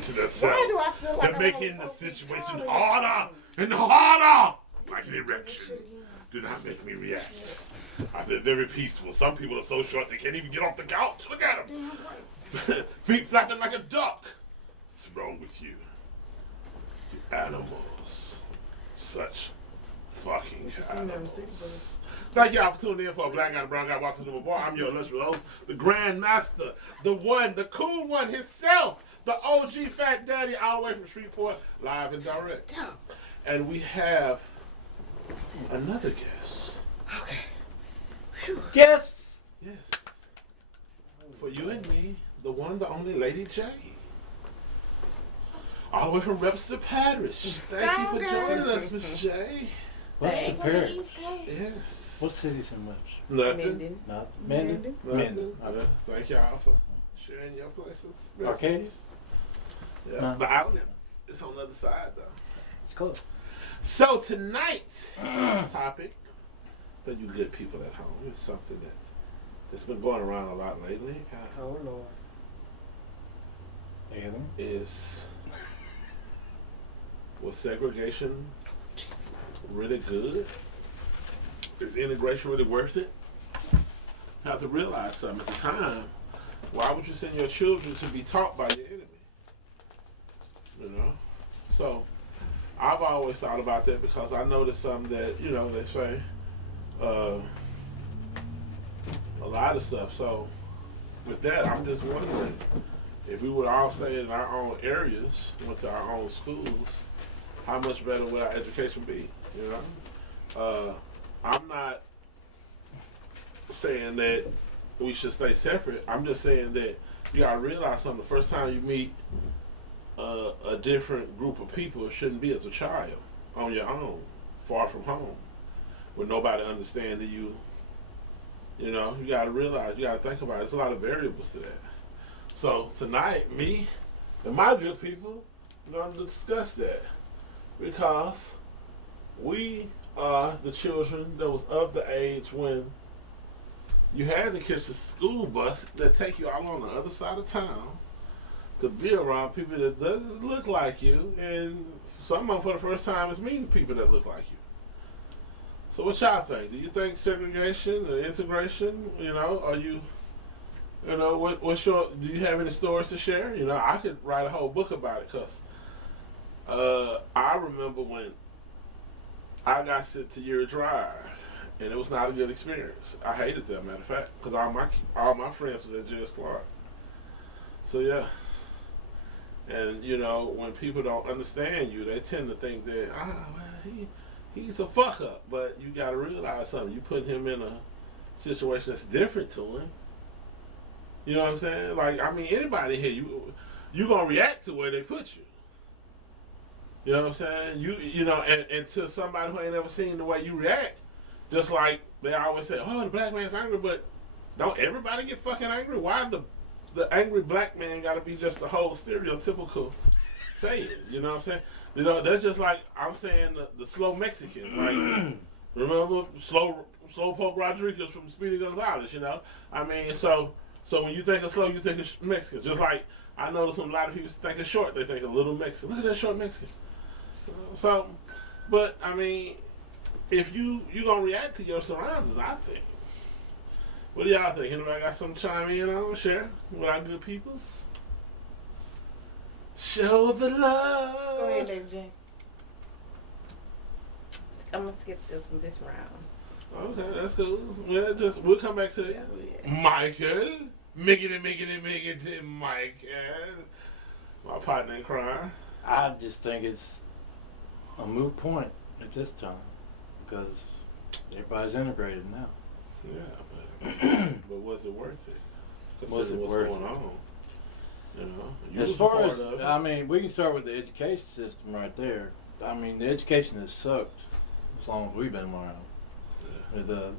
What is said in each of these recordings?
doing to themselves. Why do I feel like they're making the situation harder and harder. Like an erection. Do not make me react. I've been very peaceful. Some people are so short they can't even get off the couch. Look at them. Feet flapping like a duck. What's wrong with you? You animals. Such fucking animals. Thank y'all for tuning in for a Black Guy and Brown Guy Watching the Bar. I'm your illustrious host, the Grand Master, the one, the cool one himself, the OG Fat Daddy, all the way from Shreveport, live and direct. And we have another guest. Okay. Guest. Yes. For you and me, the one, the only Lady J. All the way from Webster Parish. Thank you for joining us, Miss J. What's the parent? Yes. What city's in which? Nothing. Not Menden. Nothing. Okay. Yeah. Thank y'all for sharing your places. Arcadia? Yeah. No. The outlet. It's on the other side, though. It's close. So tonight's topic for you good people at home is something that's been going around a lot lately. Oh, Lord. Adam? Is, was segregation really good? Is integration really worth it? You have to realize something. At the time, why would you send your children to be taught by your enemy? You know? So, I've always thought about that because I noticed something that, you know, they say a lot of stuff. So, with that, I'm just wondering if we would all stay in our own areas, went to our own schools, how much better would our education be? You know? I'm not saying that we should stay separate. I'm just saying that you gotta realize something. The first time you meet a different group of people, it shouldn't be as a child on your own, far from home, with nobody understanding you. You know, you gotta realize, you gotta think about it. There's a lot of variables to that. So tonight, me and my good people are gonna discuss that because we are the children that was of the age when you had to catch the school bus that take you out on the other side of town to be around people that doesn't look like you, and some of them for the first time is meeting people that look like you. So what y'all think? Do you think segregation or integration, you know, are you know, what's your, do you have any stories to share? You know, I could write a whole book about it because I remember when I got sent to Year Drive, and it was not a good experience. I hated that, matter of fact, because all my friends was at J.S. Clark. So yeah, and you know, when people don't understand you, they tend to think that man, he's a fuck up. But you got to realize something. You put him in a situation that's different to him. You know what I'm saying? Like, I mean, anybody here, you gonna react to where they put you. You know what I'm saying? You know, and to somebody who ain't ever seen the way you react, just like they always say, oh, the black man's angry, but don't everybody get fucking angry? Why the angry black man got to be just a whole stereotypical saying? You know what I'm saying? You know, that's just like I'm saying the slow Mexican. Like, remember slow poke Rodriguez from Speedy Gonzalez? You know, I mean, so when you think of slow, you think of Mexican. Just like I notice when a lot of people think of short, they think of little Mexican. Look at that short Mexican. So, but I mean, if you gonna react to your surroundings, I think. What do y'all think? Anybody got something to chime in on? Share with our good peoples. Show the love. Go ahead, Lady J. I'm gonna skip this round. Okay, that's cool. Yeah, we'll come back to you. Yeah. Michael. Miggity, Michael. My partner in crime. I just think it's a moot point at this time because everybody's integrated now. Yeah, but was it worth it? Consider what's going on. You know, as far as, I mean, we can start with the education system right there. I mean, the education has sucked as long as we've been around. Yeah.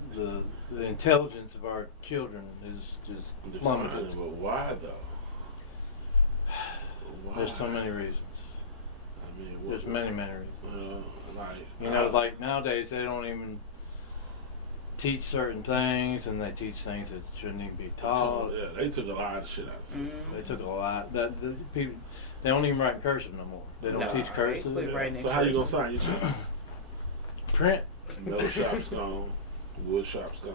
The intelligence of our children is just plummeted. But why though? Why? There's so many reasons. I mean, there's many reasons. Like, you know, like nowadays they don't even teach certain things, and they teach things that shouldn't even be taught. Yeah, they took a lot of shit out of school. They took a lot. The people, they don't even write cursive no more. They don't teach cursive. They quit writing So how you gonna sign your checks? Print, Metal shop's gone. Wood shop's gone.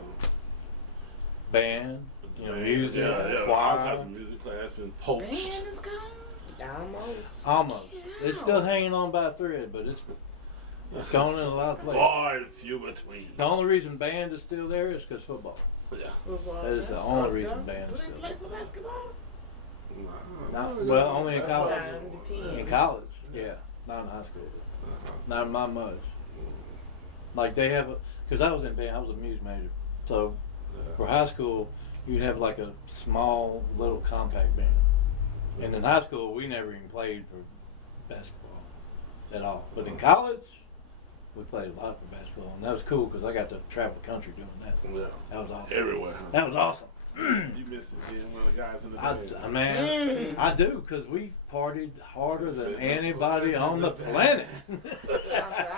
band, music, Yeah, all choir. types of music class been poached. Band is gone. Almost. Almost. Get It's out. still hanging on by a thread, but it's gone in a lot of places. Far and few between. The only reason band is still there is because football. Yeah. Football, That is the that's only fucked reason up. band Do is they still play there. for basketball? Well, only in That's college. why- Time depends. In college, yeah. Not in high school. Uh-huh. Not my much. Like they have because I was in band, I was a music major. So Yeah. for high school, you'd have like a small little compact band. And in high school, we never even played for basketball at all. But in college, we played a lot for basketball, and that was cool because I got to travel the country doing that. Yeah. That was awesome. Everywhere. Huh? That was awesome. You miss it being one of the guys in the band. Man, I do because we partied harder than anybody on the planet.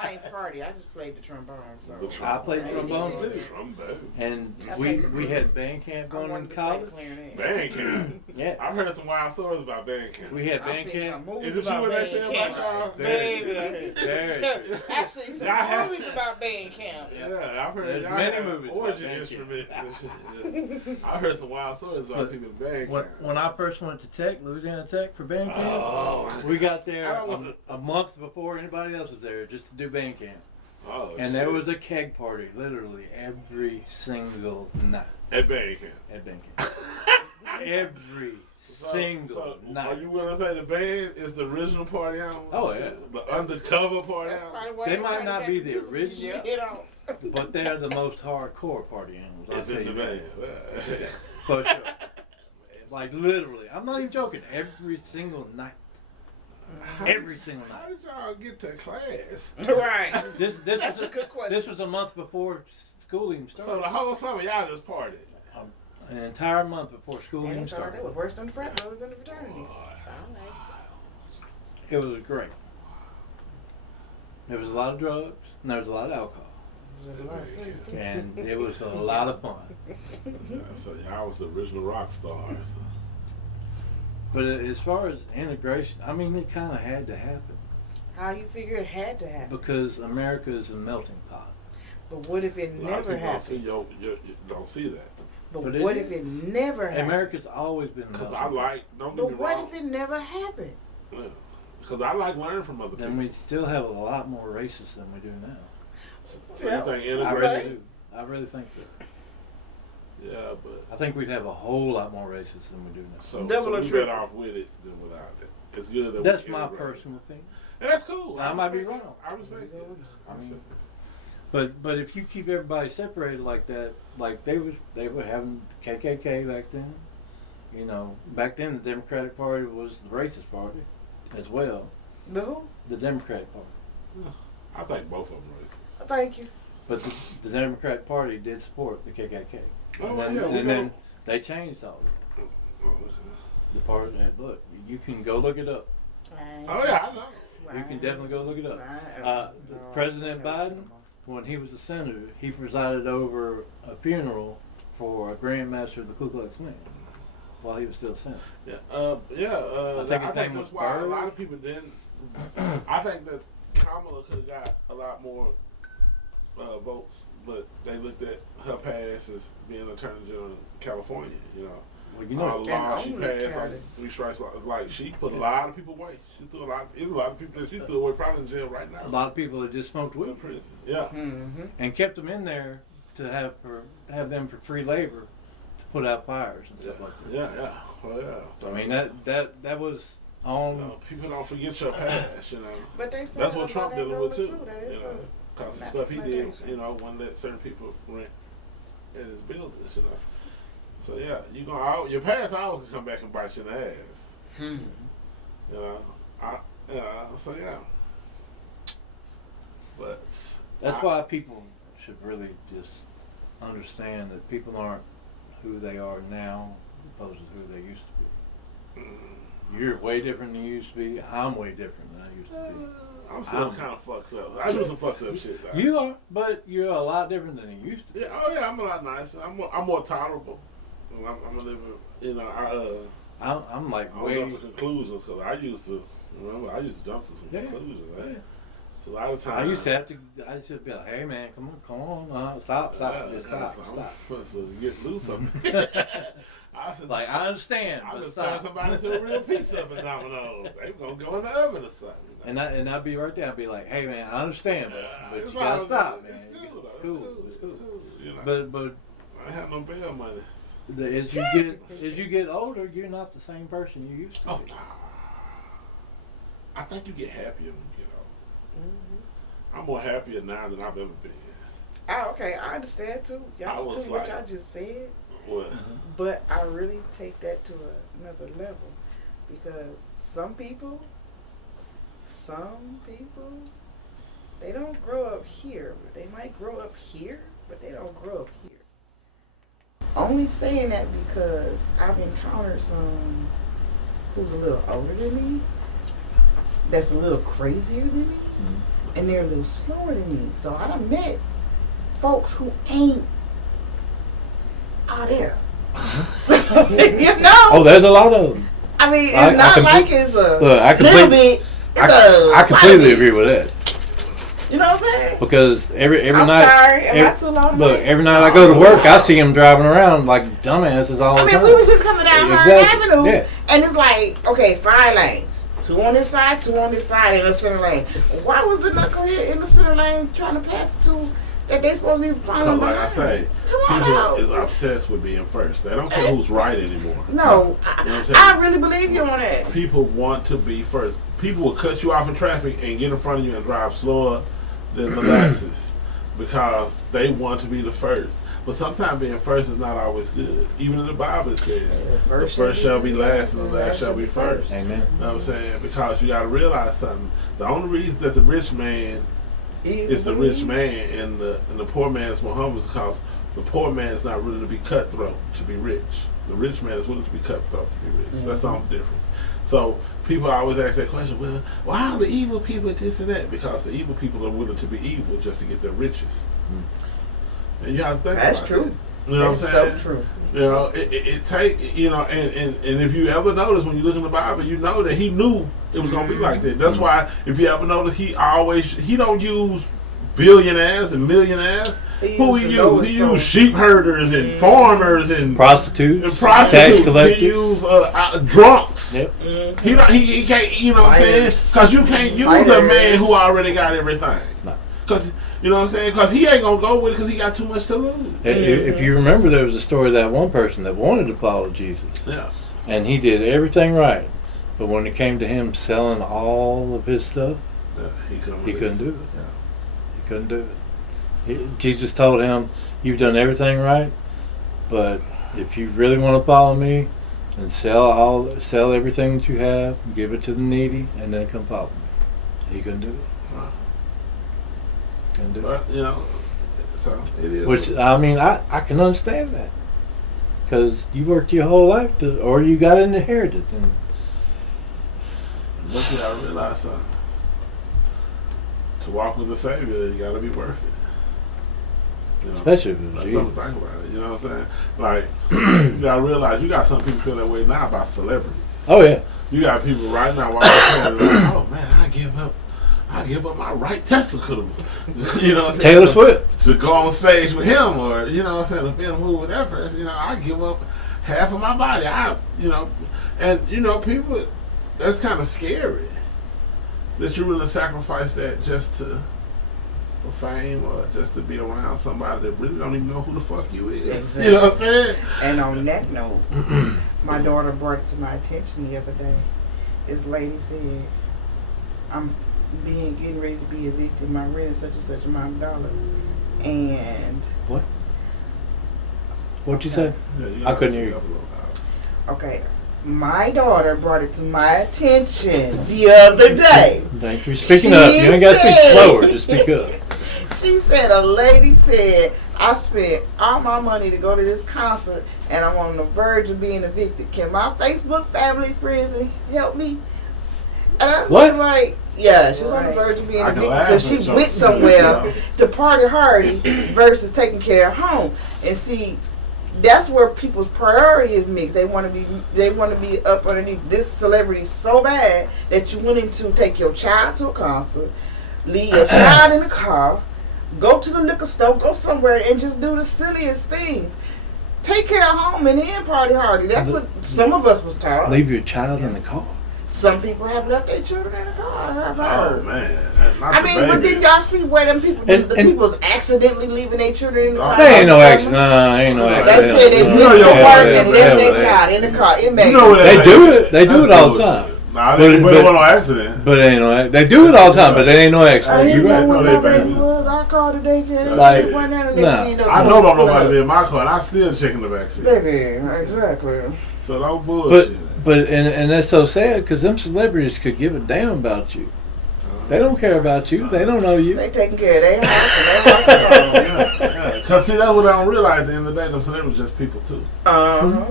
I ain't party. I just played the trombone. So. I played trombone too. Trombone. And we had band camp going in college. Band camp. Yeah, I've heard some wild stories about band camp. we had I've band seen camp. some movies Is it about true what they band say camp. about y'all? Baby. Very true. I've seen some Y'all have- movies about band camp. Yeah, I've heard There's y'all many have movies about origin band instruments. and shit. I've heard some wild stories about But people in band When, camp. when I first went to Tech, Louisiana Tech for band camp, Oh. we got there I don't- a month before anybody else was there just to do band camp. Oh, And shit. there was a keg party literally every single night at band camp. at band camp. Every single Are night. you gonna say the band is the original party animals? Oh, yeah. The undercover party That's animals? probably why They might everybody not got be the the music original. hit off. But they're the most hardcore party animals. I'll It's tell in the you that. band. For sure. Like literally, I'm not even joking. Every single night. Every single night. How did y'all get to class? Right. This That's was a good question. This was a month before school even So started. the whole summer y'all just partied. An entire month before school And even it's all right. That started. was worse than the frat brothers and the fraternities. It was great. There was a lot of drugs and there was a lot of alcohol. And it was a lot of fun. Yeah, so y'all was the original rock stars. But as far as integration, I mean, it kind of had to happen How you figure it had to happen? because America is a melting pot. But what if it A lot of never people don't see, happened? you don't see that. But But what it- if it never happened? America's always been a Because melting I pot. like, don't get me But what wrong. if it never happened? Because I like learning from other people. Then we still have a lot more racists than we do now. So you think I really integration? do. I really think that. Yeah, but I think we'd have a whole lot more racists than we do now. so Double or we triple? better off with it than without it. It's good that That's we my integrate. personal opinion. And that's cool. I might be respect it. wrong. I respect it. I respect it. But if you keep everybody separated like that, like they were having the KKK back then. You know, back then the Democratic Party was the racist party, as well. No. The Democratic Party, I think both of them racist. Thank you. but the Democratic Party did support the KKK. Oh, and then, yeah, we and know. then they changed all of it. The party. Look, you can go look it up. Oh yeah, I know. You can definitely go look it up. President Biden, when he was a senator, he presided over a funeral for a Grand Master of the Ku Klux Klan while he was still a senator. Yeah, I think his I think name that's was why a Bird. lot of people didn't. I think that Kamala could have got a lot more votes, but they looked at her past as being Attorney General in California. You know, Well, you know, the law she only passed, counted. like 3 strikes, like she put a lot of people away. She threw a lot. There's a lot of people that she threw away, probably in jail right now. a lot of people that just smoked in weed prison. Yeah. Mm-hmm. and kept them in there to have them for free labor to put out fires and Yeah, stuff like that. yeah. Oh yeah. I mean that was on. You know, people don't forget your past. You know. But they said That's what Trump about that dealing with dollar, too. That is You know, because the That's stuff he did, recommendation. you know, wouldn't let certain people rent in his buildings. You know. So yeah, your past always can come back and bite you in the ass. You know. So yeah. But That's why people should really just understand that people aren't who they are now opposed to who they used to be. You're way different than you used to be. I'm way different than I used to be. I'm still kind of fucked up. I do some fucked up shit. Though. You are, but you're a lot different than you used to. Yeah, oh yeah, I'm a lot nicer. I'm more tolerable. I'm a living, you know. I'm like I don't way. go for conclusions because I used to jump to some conclusions. Yeah. Right? So a lot of times I used to be like, hey man, come on, stop, just stop. I'm supposed to get loose of it. Like I understand, I but just stop. turn somebody to a real pizza up in Domino's. They gonna go in the oven or something. You know? And I'd be right there. I'd be like, hey man, I understand, but It's you gotta stop, man. It's cool, It's though. cool. You know? But I have no bail money. as you get older, you're not the same person you used to be. I think you get happier when you get older. I'm more happier now than I've ever been. Oh, okay, I understand too. Y'all too, what y'all just said. What? But I really take that to another level because some people, they don't grow up here. They might grow up here, but they don't grow up here. Only saying that because I've encountered some who's a little older than me, that's a little crazier than me, and they're a little slower than me. So I done met folks who ain't out there. So, you know. Oh, there's a lot of them. I mean, it's not like it's a little bit. I completely agree with that. You know what I'm saying? Because every I'm night, sorry, am I too loud? look, every night I go to work, I see them driving around like dumbasses all the time. I mean, we was just coming down Hearn Avenue, yeah. and it's like, okay, 5 lanes. 2 on this side, 2 on this side in the center lane. Why was the knucklehead in the center lane trying to pass the 2 that they supposed to be following Like behind? I say, people is obsessed with being first. They don't care who's right anymore. No, you know I really believe you on that. People want to be first. People will cut you off in traffic and get in front of you and drive slower than molasses because they want to be the first. But sometimes being first is not always good. Even in the Bible it says, the first shall be last and the last shall be first. Amen. You know what I'm saying? Because you got to realize something. The only reason that the rich man is the rich man and the poor man is more humble is because the poor man is not willing to be cutthroat to be rich. The rich man is willing to be cutthroat to be rich. That's the only difference. So people always ask that question, well, why are the evil people this and that? Because the evil people are willing to be evil just to get their riches. And you have to think That's about true. That. You know what I'm saying? So true. You know, it take, you know, and if you ever notice when you look in the Bible, you know that he knew it was gonna be like that. That's why if you ever notice he don't use billionaires and millionaires. Who he use? He used sheep herders and farmers and prostitutes, tax collectors. He used drunks. Yep. He can't, you know what I'm saying? Because you can't use a man who already got everything. No. Because, you know what I'm saying? Because he ain't going to go with it because he got too much to lose. If you remember, there was a story of that one person that wanted to follow Jesus. Yeah. And he did everything right. But when it came to him selling all of his stuff, he couldn't do it. Yeah. He couldn't do it. Jesus told him, you've done everything right, but if you really want to follow me, then sell everything that you have, give it to the needy, and then come follow me. He couldn't do it. Wow. Couldn't do it. You know, so it is. Which, I mean, I can understand that. Because you worked your whole life, or you got it inherited. And look, you gotta realize something. To walk with the Savior, you gotta be worth it. You know, especially if that's something to think about it. You know what I'm saying? Like, you gotta realize you got some people feel that way now about celebrities. Oh yeah. You got people right now walking around like, oh man, I give up my right testicle. You know what I'm saying? Taylor Swift. To go on stage with him, or you know what I'm saying, to be in a movie with that person. You know, I give up half of my body. People. That's kind of scary. That you really sacrifice that just for fame or just to be around somebody that really don't even know who the fuck you is. Exactly. You know what I'm saying? And on that note, my daughter brought it to my attention the other day. This lady said, I'm getting ready to be evicted. My rent is such and such amount of dollars. And what? What'd you say? Yeah, I couldn't hear you. Okay. My daughter brought it to my attention the other day. Thank you. Speaking up. You ain't got to speak slower. Just speak up. She said a lady said, I spent all my money to go to this concert and I'm on the verge of being evicted. Can my Facebook family friends help me? And I was What? like, yeah, she was on the Right. verge of being I a can victim laugh because at she jokes. went somewhere to party hardy versus taking care of home. And see, that's where people's priority is mixed. They want to be up underneath this celebrity so bad that you willing to take your child to a concert, leave your child in the car, go to the liquor store, go somewhere and just do the silliest things. Take care of home and then party hardy. That's what some of us was taught. Leave your child in the car. Some people have left their children in the car. I've heard. Oh man, not I the mean, but baby. didn't y'all see where them people, And- the and- people's accidentally leaving their children in the car? They ain't no all of a accident. sudden? Nah, ain't no They accident. They said they You went know to your work wife, and yeah, left their yeah. child in the car. It made You know what They that do is. it. They do That's it all the bullshit. time. Nah, But- but but- it wasn't no accident. But ain't no. They do it all the time, but they ain't no I accident. didn't You know right. what No, my they baby baby. was. I called the daycare. Like, They went down and nah. they I know don't nobody be in my car, and I still checking the back seat. Baby, exactly. So don't But bullshit. and that's so sad because them celebrities could give a damn about you. They don't care about you. They don't know you. They taking care of their house and their house alone. Yeah. Cause see, that's what I don't realize. At the end of the day, them celebrities just people too. Uh-huh.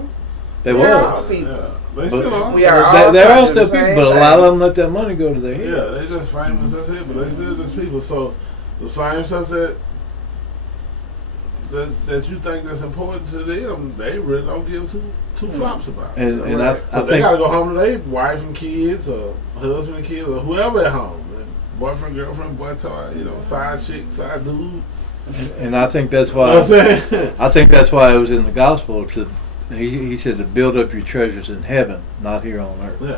They We're will. all people. Yeah, they still are. We are They- all They're all kind of still the people, same but a thing. lot of them let that money go to their head. Yeah, they just famous. That's it. But they still just people. So the same stuff that you think that's important to them, they really don't give two flops about. And Right. I They think gotta go home to their wife and kids, or husband and kids, or whoever at home. Boyfriend, girlfriend, boy toy, side chick, side dudes. and I think that's You know what I'm why saying? I think that's why it was in the gospel to he said to build up your treasures in heaven, not here on earth. Yeah.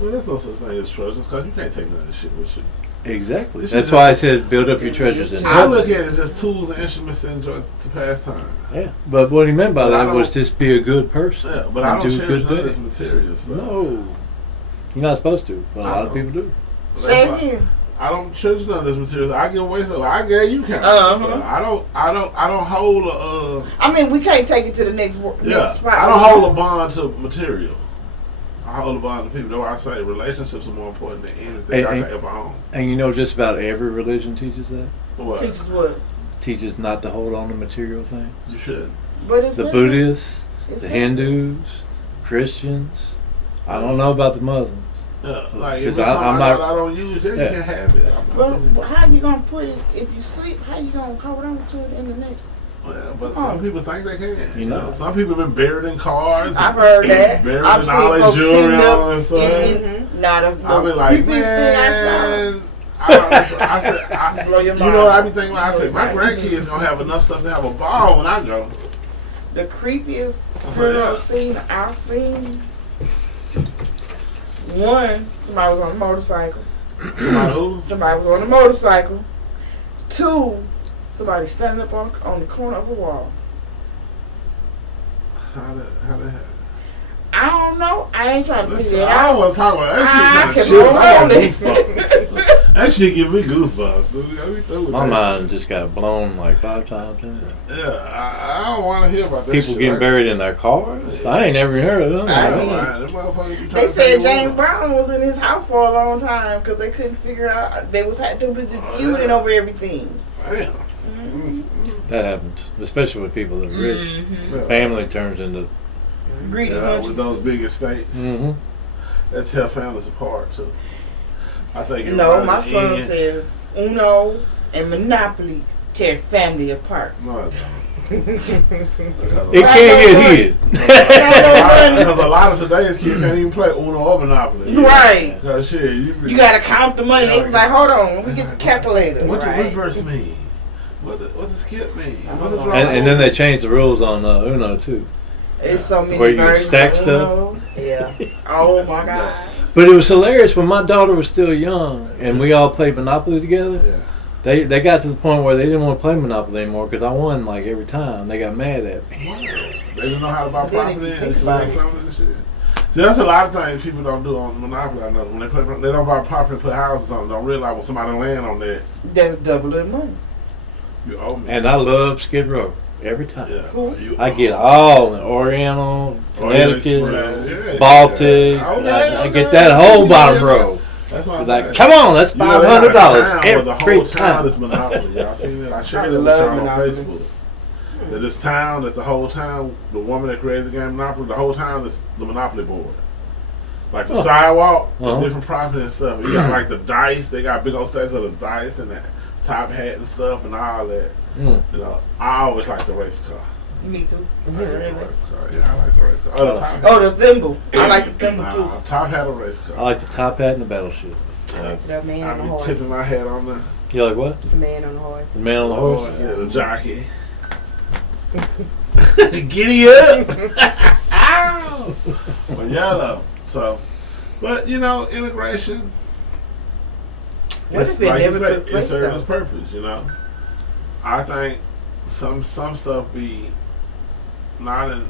Well, there's no such thing as treasures, because you can't take none of this shit with you. Exactly. This That's is why I just- said build up your It's treasures just in I heaven. look at it as just tools and instruments to enjoy, to pass time. Yeah, but what he meant by But I that was don't- just be a good person. Yeah, but I and don't do cherish good none of this things. material stuff. No, you're not supposed to, but a I lot of know. people do. That's Say why it again. I don't cherish none of this material. I give away stuff. I gave you kind of Uh-huh. stuff. I don't hold a I mean, we can't take it to the next next spot. I don't hold a bond to material. I hold a bond to people. Though I say relationships are more important than anything I could ever own. And you know, just about every religion teaches that. What? Teaches what? Teaches not to hold on to material things. You should. But it's The Buddhists, it the says- Hindus, Christians. I don't know about the Muslims. Yeah, like if 'Cause it's something I'm I not- got I don't use, yeah, Yeah. you can have it. Well, how you gonna put it if you sleep? How you gonna hold on to it in the next? Well, but some people think they can. You know. Some people have been buried in cars. I've heard that. Buried I've in seen all their folks jewelry sitting on up and stuff. in not a I'll be like, creepiest thing I saw. man. I said, Blow your you know what I be thinking? I said, my Right. grandkids gonna have enough stuff to have a ball when I go. The creepiest Yeah. funeral scene I've seen. One, somebody was on a motorcycle. Somebody who? Somebody was on a motorcycle. Two, somebody standing up on the corner of a wall. How that happen? I don't know. I ain't trying to Listen, figure it I don't out. want to talk about that I shit. can Shit, roll I got on it. goosebumps. That shit give me goosebumps. Dude. I be through with My that. mind just got blown like 5 times. Yeah, I don't want to hear about that People shit. getting buried in their cars. I ain't never even heard of them. I I mean, know, man. Them motherfuckers be trying They to said take James over. Brown was in his house for a long time because they couldn't figure out. They was busy feuding yeah. over everything. Damn. That happens, especially with people that are rich. Yeah. Family turns into. Greedy Yeah, munchies. with those big estates. Mm-hmm. That tear families apart too. I think No, everybody my in son the end- says Uno and Monopoly tear family apart. No, it don't. It can't get hid. Because a lot of today's kids can't even play Uno or Monopoly. Right. Because shit, You gotta count the money. They was like, hold on, let me get the calculator. What Right. the reverse mean? What the skip mean? I What don't the know. draw And then they changed the rules on Uno too. It's so many Where you can versions stack of stuff. Uno. Yeah. Oh my God. But it was hilarious when my daughter was still young and we all played Monopoly together. Yeah. They got to the point where they didn't want to play Monopoly anymore because I won like every time. They got mad at me. They didn't know how to buy Then if property you and think collect about it. property and shit. See, that's a lot of things people don't do on Monopoly. I know when they play, they don't buy property and put houses on it. Don't realize when somebody land on that, That's double the money. you owe me. And I love Skid Row every time. Yeah, you I owe get me. all the Oriental, Oriental Connecticut, Express. Yeah, Baltic. yeah. Okay, I okay. get that whole bottom Yeah. row. That's why I'm Like, saying. come on, that's You know, they got a $500 town where the every whole town time. is Monopoly. Y'all seen it? I shared I it with love y'all on Monopoly. Facebook. That this town, that the whole town, the woman that created the game Monopoly, the whole town is the Monopoly board. Like the sidewalk, Uh-huh. there's different property and stuff. You got like the dice. They got big old statues of the dice and that top hat and stuff and all that. Mm. You know, I always like the race car. Me too. I like the race car. Yeah, I like the race car. Oh, the top hat. Oh, the thimble. I like the thimble too. Nah, top hat or race car. I like the top hat and the battleship. The man I on the be horse. tipping my hat on the You like what? The man on the horse. The man on the horse? yeah, the jockey. Giddy up! Ow! But yeah, though. So, but you know, integration. What it's if it like never you say, took place, it served though? its purpose. You know, I think some stuff be not in.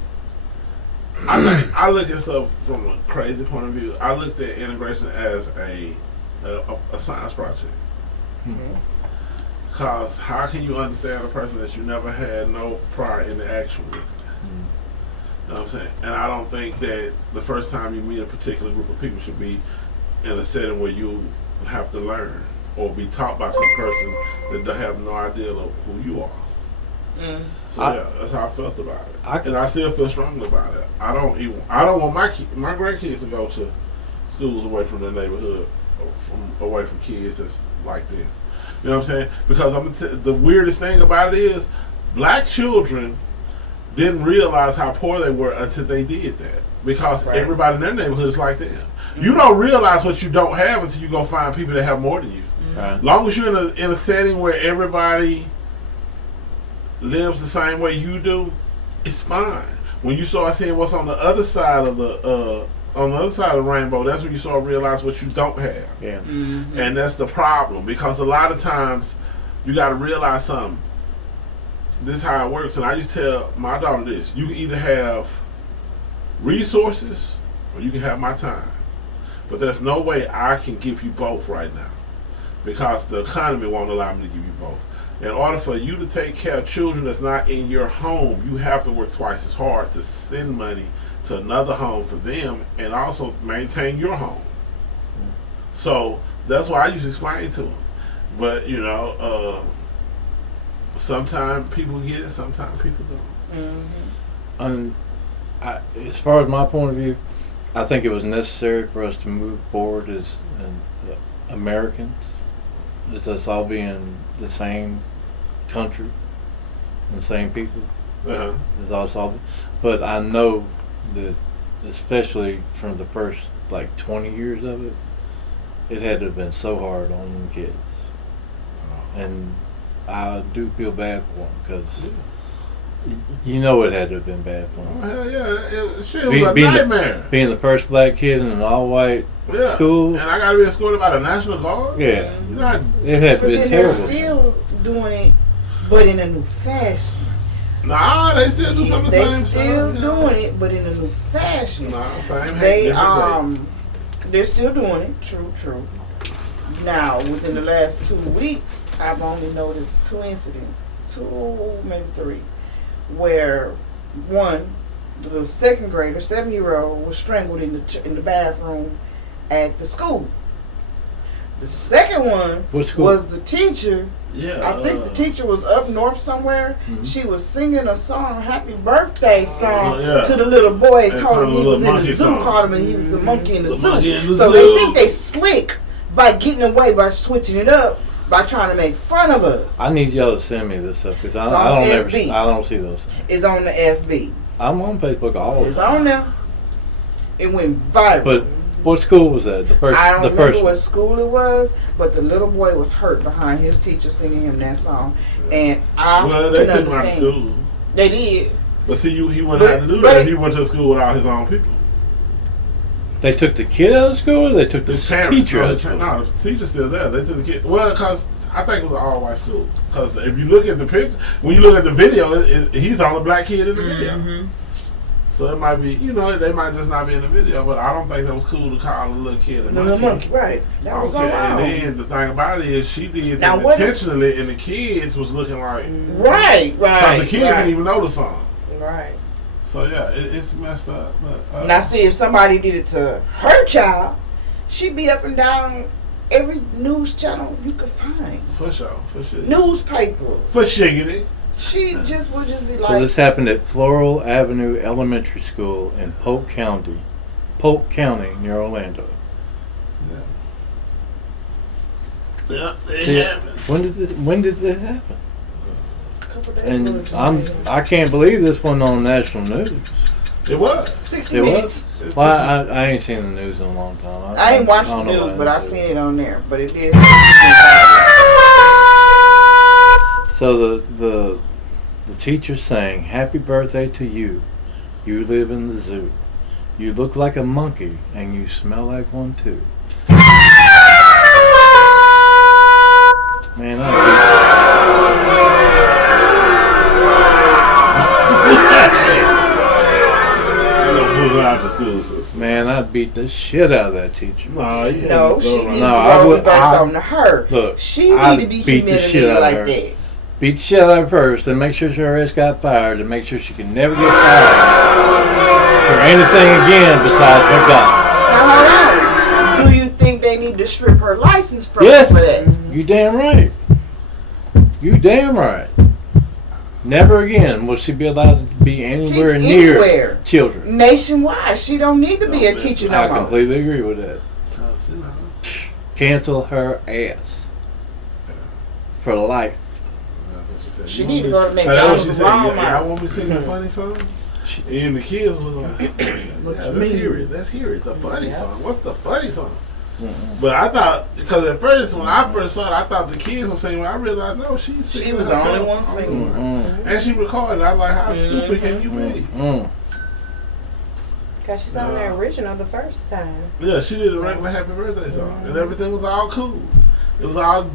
I think I look at stuff from a crazy point of view. I looked at integration as a science project. Because how can you understand a person that you never had no prior interaction with? You know what I'm saying? And I don't think that the first time you meet a particular group of people should be in a setting where you have to learn or be taught by some person that don't have no idea of who you are. So yeah, that's how I felt about it, and I still feel strongly about it. I don't want my grandkids to go to schools away from their neighborhood, or away from kids that's like them. You know what I'm saying? Because the weirdest thing about it is, black children didn't realize how poor they were until they did that. Because everybody in their neighborhood is like them. You don't realize what you don't have until you go find people that have more than you. Long as you're in a setting where everybody lives the same way you do, it's fine. When you start seeing what's on the other side of the rainbow, that's when you start to realize what you don't have. Yeah. And that's the problem, because a lot of times you got to realize something. This is how it works, and I used to tell my daughter this: you can either have resources or you can have my time, but there's no way I can give you both right now, because the economy won't allow me to give you both. In order for you to take care of children that's not in your home, you have to work twice as hard to send money to another home for them and also maintain your home. So that's why I used to explain to them. But, you know, sometimes people get it, sometimes people don't. As far as my point of view, I think it was necessary for us to move forward as Americans, as us all being the same country and the same people. As us all, but I know that, especially from the first 20 years of it, it had to have been so hard on them kids, and I do feel bad for them because you know it had to have been bad for them. Hell yeah, it was a nightmare. Being the first black kid in an all-white school, and I got to be escorted by the National Guard. Yeah, it had to be terrible. They're still doing it, but in a new fashion. Nah, they still do some of the same stuff. They're still doing it, but in a new fashion. Nah, same. They're still doing it. True. Now, within the last 2 weeks, I've only noticed 2 incidents, 2, maybe 3, where one, the second grader, 7-year-old, was strangled in the bathroom at the school. The second one was the teacher. Yeah, I think the teacher was up north somewhere. Mm-hmm. She was singing a song, happy birthday song, to the little boy. Told him he was in the zoo, called him and he was the monkey in the zoo. So they think they slick by getting away by switching it up, by trying to make fun of us. I need y'all to send me this stuff because I don't see those. It's on the FB. I'm on Facebook all the time. It's on there. It went viral. But what school was that? I don't remember what school it was, but the little boy was hurt behind his teacher singing him that song, and they took him out of school. They did. But see, he wouldn't have to do that if he went to school without his own people. They took the kid out of school, or they took the teacher out of school? No, the teacher's still there. They took the kid. Well, because I think it was an all-white school. Because if you look at the picture, when you look at the video, he's the only black kid in the video. So it might be, they might just not be in the video, but I don't think that was cool to call a little kid a monkey. Right. That was so wrong. And then the thing about it is she did that intentionally, and the kids was looking like... Right. Because the kids didn't even know the song. Right. So yeah, it's messed up. But, now see, if somebody did it to her child, she'd be up and down every news channel you could find. For sure. Newspaper. For shiggity. She would just be like... So this happened at Floral Avenue Elementary School in Polk County Polk County near Orlando. Yeah, it See, happened. when did it happen? A couple days And ago. I can't believe this wasn't on national news. It was. 60 It minutes. was. Well, I ain't seen the news in a long time. I ain't watched the don't know news, what but I is. seen it on there. But it is. So the teacher sang, "Happy birthday to you. You live in the zoo. You look like a monkey, and you smell like one too." Man, I'd beat the shit out of that teacher. No, She needs No, to I go would- reversed on her. Look, She I'd need to be beat the shit humiliated out of like her. that. Beat the shit out of her first, and make sure her ass got fired, and make sure she can never get fired for anything again besides McDonald's. Now hold on. Do you think they need to strip her license from Yes, for that? you damn right. You damn right. Never again will she be allowed to be anywhere Teach near anywhere. children. Nationwide, she don't need to be a teacher I no more. completely agree with that. Cancel her ass for life. She need to go to That's McDonald's what she or said. Yeah, Walmart. I want me to sing the funny song. And the kids was like, yeah, let's hear it. Let's hear it. The funny song. What's the funny song? But I thought, because at first, when I first saw it, I thought the kids were singing. I realized, no, she's singing. She was the only one singing. And she recorded. I was like, how stupid can you be? Because she sang the original the first time. Yeah, she did a regular happy birthday song. And everything was all cool. It was all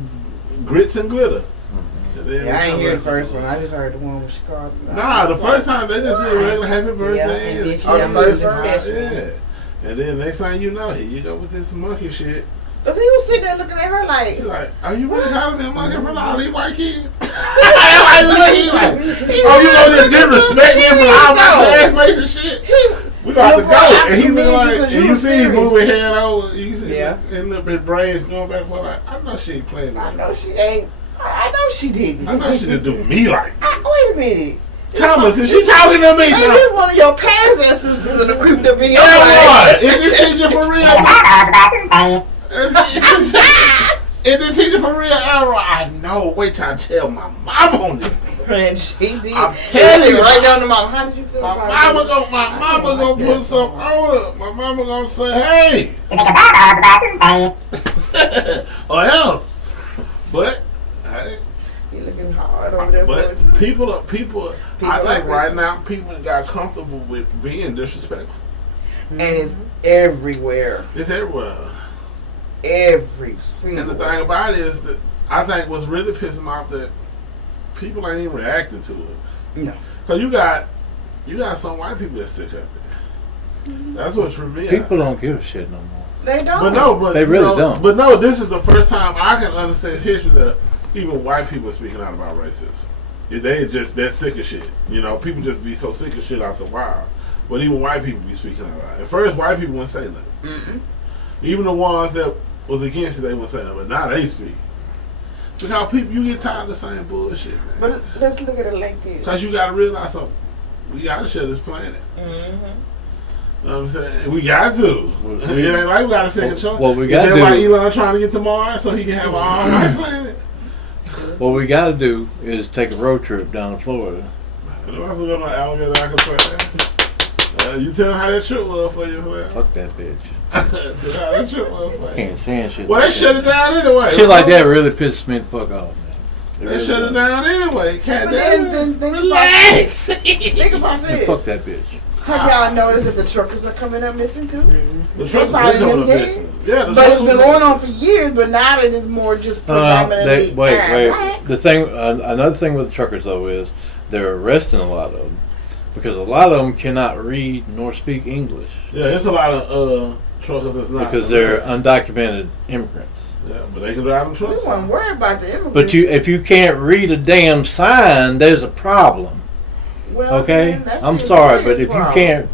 grits and glitter. And then Yeah, I ain't hear the first one. I just heard the one where she called. Nah, the first time they just did a regular happy birthday. and and then the she Oh, the kids first was one? out, yeah. And then next thing you know, here you go with this monkey shit. Cause he was sitting there looking at her like, She's like, are you really calling me a monkey for all these white kids? He's like, oh, you gonna just disrespect me for all my classmates and shit? We gonna have to go. And he was like, and you see him moving head over, you see and little bit brains going back and forth like, I know she ain't playing with I me. know she ain't. I know she didn't. I know she didn't do me like that. Wait a minute. Thomas, is she talking to me? Hey, this one of your past ancestors that creeped up in your What? life. Is this teacher for real? Is this teacher for real? I know. Wait till I tell my mom on this. And she did. I'm telling you. Right down to mom. How did you feel My about mama it? gonna put some on her. My mama gonna say, hey. Or else. But, hey, You looking hard over there for it but too. people, I think right now people got comfortable with being disrespectful. And it's everywhere. It's everywhere. Every And single the thing about it is that I think what's really pissing me off that people ain't even reacting to it. No. Cause you got some white people that stick up there. That's what tripped me out. People don't give a shit no more. They don't. But no, but They you really know, don't. But no, this is the first time I can understand history that even white people are speaking out about racism. They just that sick of shit. You know, people just be so sick of shit out the wild. But even white people be speaking out about it. At first, white people wouldn't say nothing. Mm-mm. Even the ones that was against it, they wouldn't say nothing. But now they speak. Because people, you get tired of the same bullshit, man. But let's look at it like this. Because you got to realize something. We got to share this planet. Mm-hmm. You know what I'm saying? We got to. It ain't like we got a second choice. What we Is gotta that why do- Elon trying to get to Mars so he can have an all-white planet? What we got to do is take a road trip down to Florida. I don't have to go to Alligator Alcatraz. You tell them how that trip was for you, man. Fuck that bitch. Tell them how that trip was for you. Can't stand shit. Well, they like shut that. it down anyway. Shit like that really pisses me the fuck off, man. They really shut it does. down anyway. Can't But then think relax. Think about Man, this. fuck that bitch. Have y'all noticed that the truckers are coming up missing too? The They truck finding was them up dead. missing. Yeah, the But it's truck been was going up on for years, but now that it's more just predominantly Wait. blacks. The thing, another thing with the truckers though is they're arresting a lot of them because a lot of them cannot read nor speak English Yeah, it's a lot of truckers that's not. because they're undocumented immigrants. Yeah, but they can drive them We trucks. weren't worried about the immigrants. But if you can't read a damn sign, there's a problem. Well, Okay, then, that's I'm the sorry, but employer's if you problem. can't,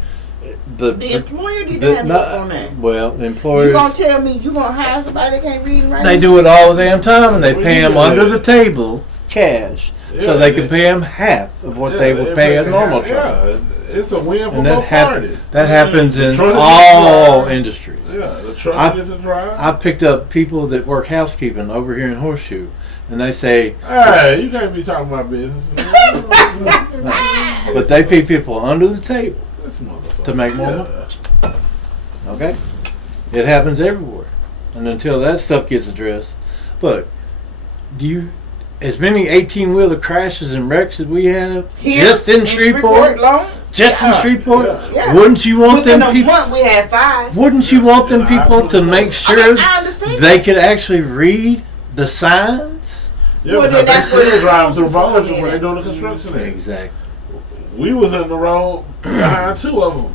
The employer need to have not- work on that. well, the You employers gonna tell me you gonna hire somebody that can't read and write? they do it all the damn time, and they We pay do them that. under the table cash, Yeah, so they can pay them half of what they would pay a normal trucker. Yeah, it's a win for And both parties. that happens in trucker all gets to industries. drive. Yeah, the trucker gets to drive. I picked up people that work housekeeping over here in Horseshoe, and they say, hey, you can't be talking about business. but they pay people under the table This motherfucker. to make more money. Okay? It happens everywhere. And until that stuff gets addressed. But as many 18-wheeler crashes and wrecks as we have, Here just in Shreveport, alone? in Shreveport, Yeah. wouldn't you want Within them a people? month, we had 5. Wouldn't you want them people to make sure I understand they that. could actually read the signs? Yeah, Well, then because that's where they the still driving through schools is Bossier coming when they in doing the construction. Exactly. We was in the road behind 2 of them.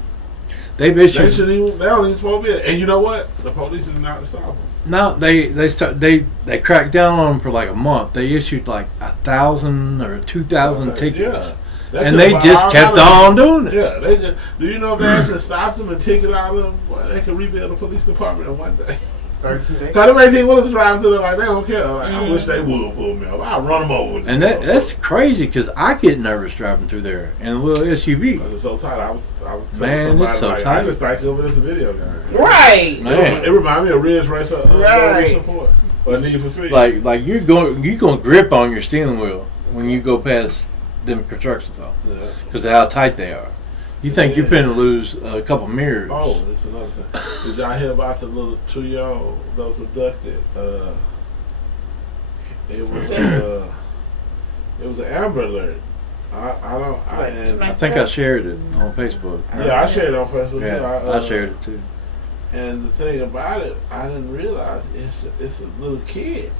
They've They issued. shouldn't even. They don't even supposed to be. And you know what? The police did not stop them. No, they cracked down on them for like a month. They issued like 1,000 or 2,000 tickets, Yeah. and they just kept on doing it. Yeah, they just. Do you know if they actually stopped them and ticketed out of them? Boy, they could rebuild the police department in one day. 36. Cause them 18-wheelers driving through there like they don't care. Like, I wish they would pull me up. I'll run them over. With And that's crazy because I get nervous driving through there in a little SUV. Cause it's so tight. I was telling Man, somebody it's so like, tight. I just think of it as a video game. Right. Man. It reminded me of Ridge Racer. Right. For Need for Speed. Like you're gonna grip on your steering wheel when you go past them construction zones Yeah. because of how tight they are. You think you're finna lose a couple mirrors? Oh, that's another thing. Did y'all hear about the little 2-year-old that was abducted? It was an Amber Alert. I think I shared it on Facebook. Yeah, I shared it on Facebook. Yeah, I shared it too. And the thing about it, I didn't realize it's a little kid.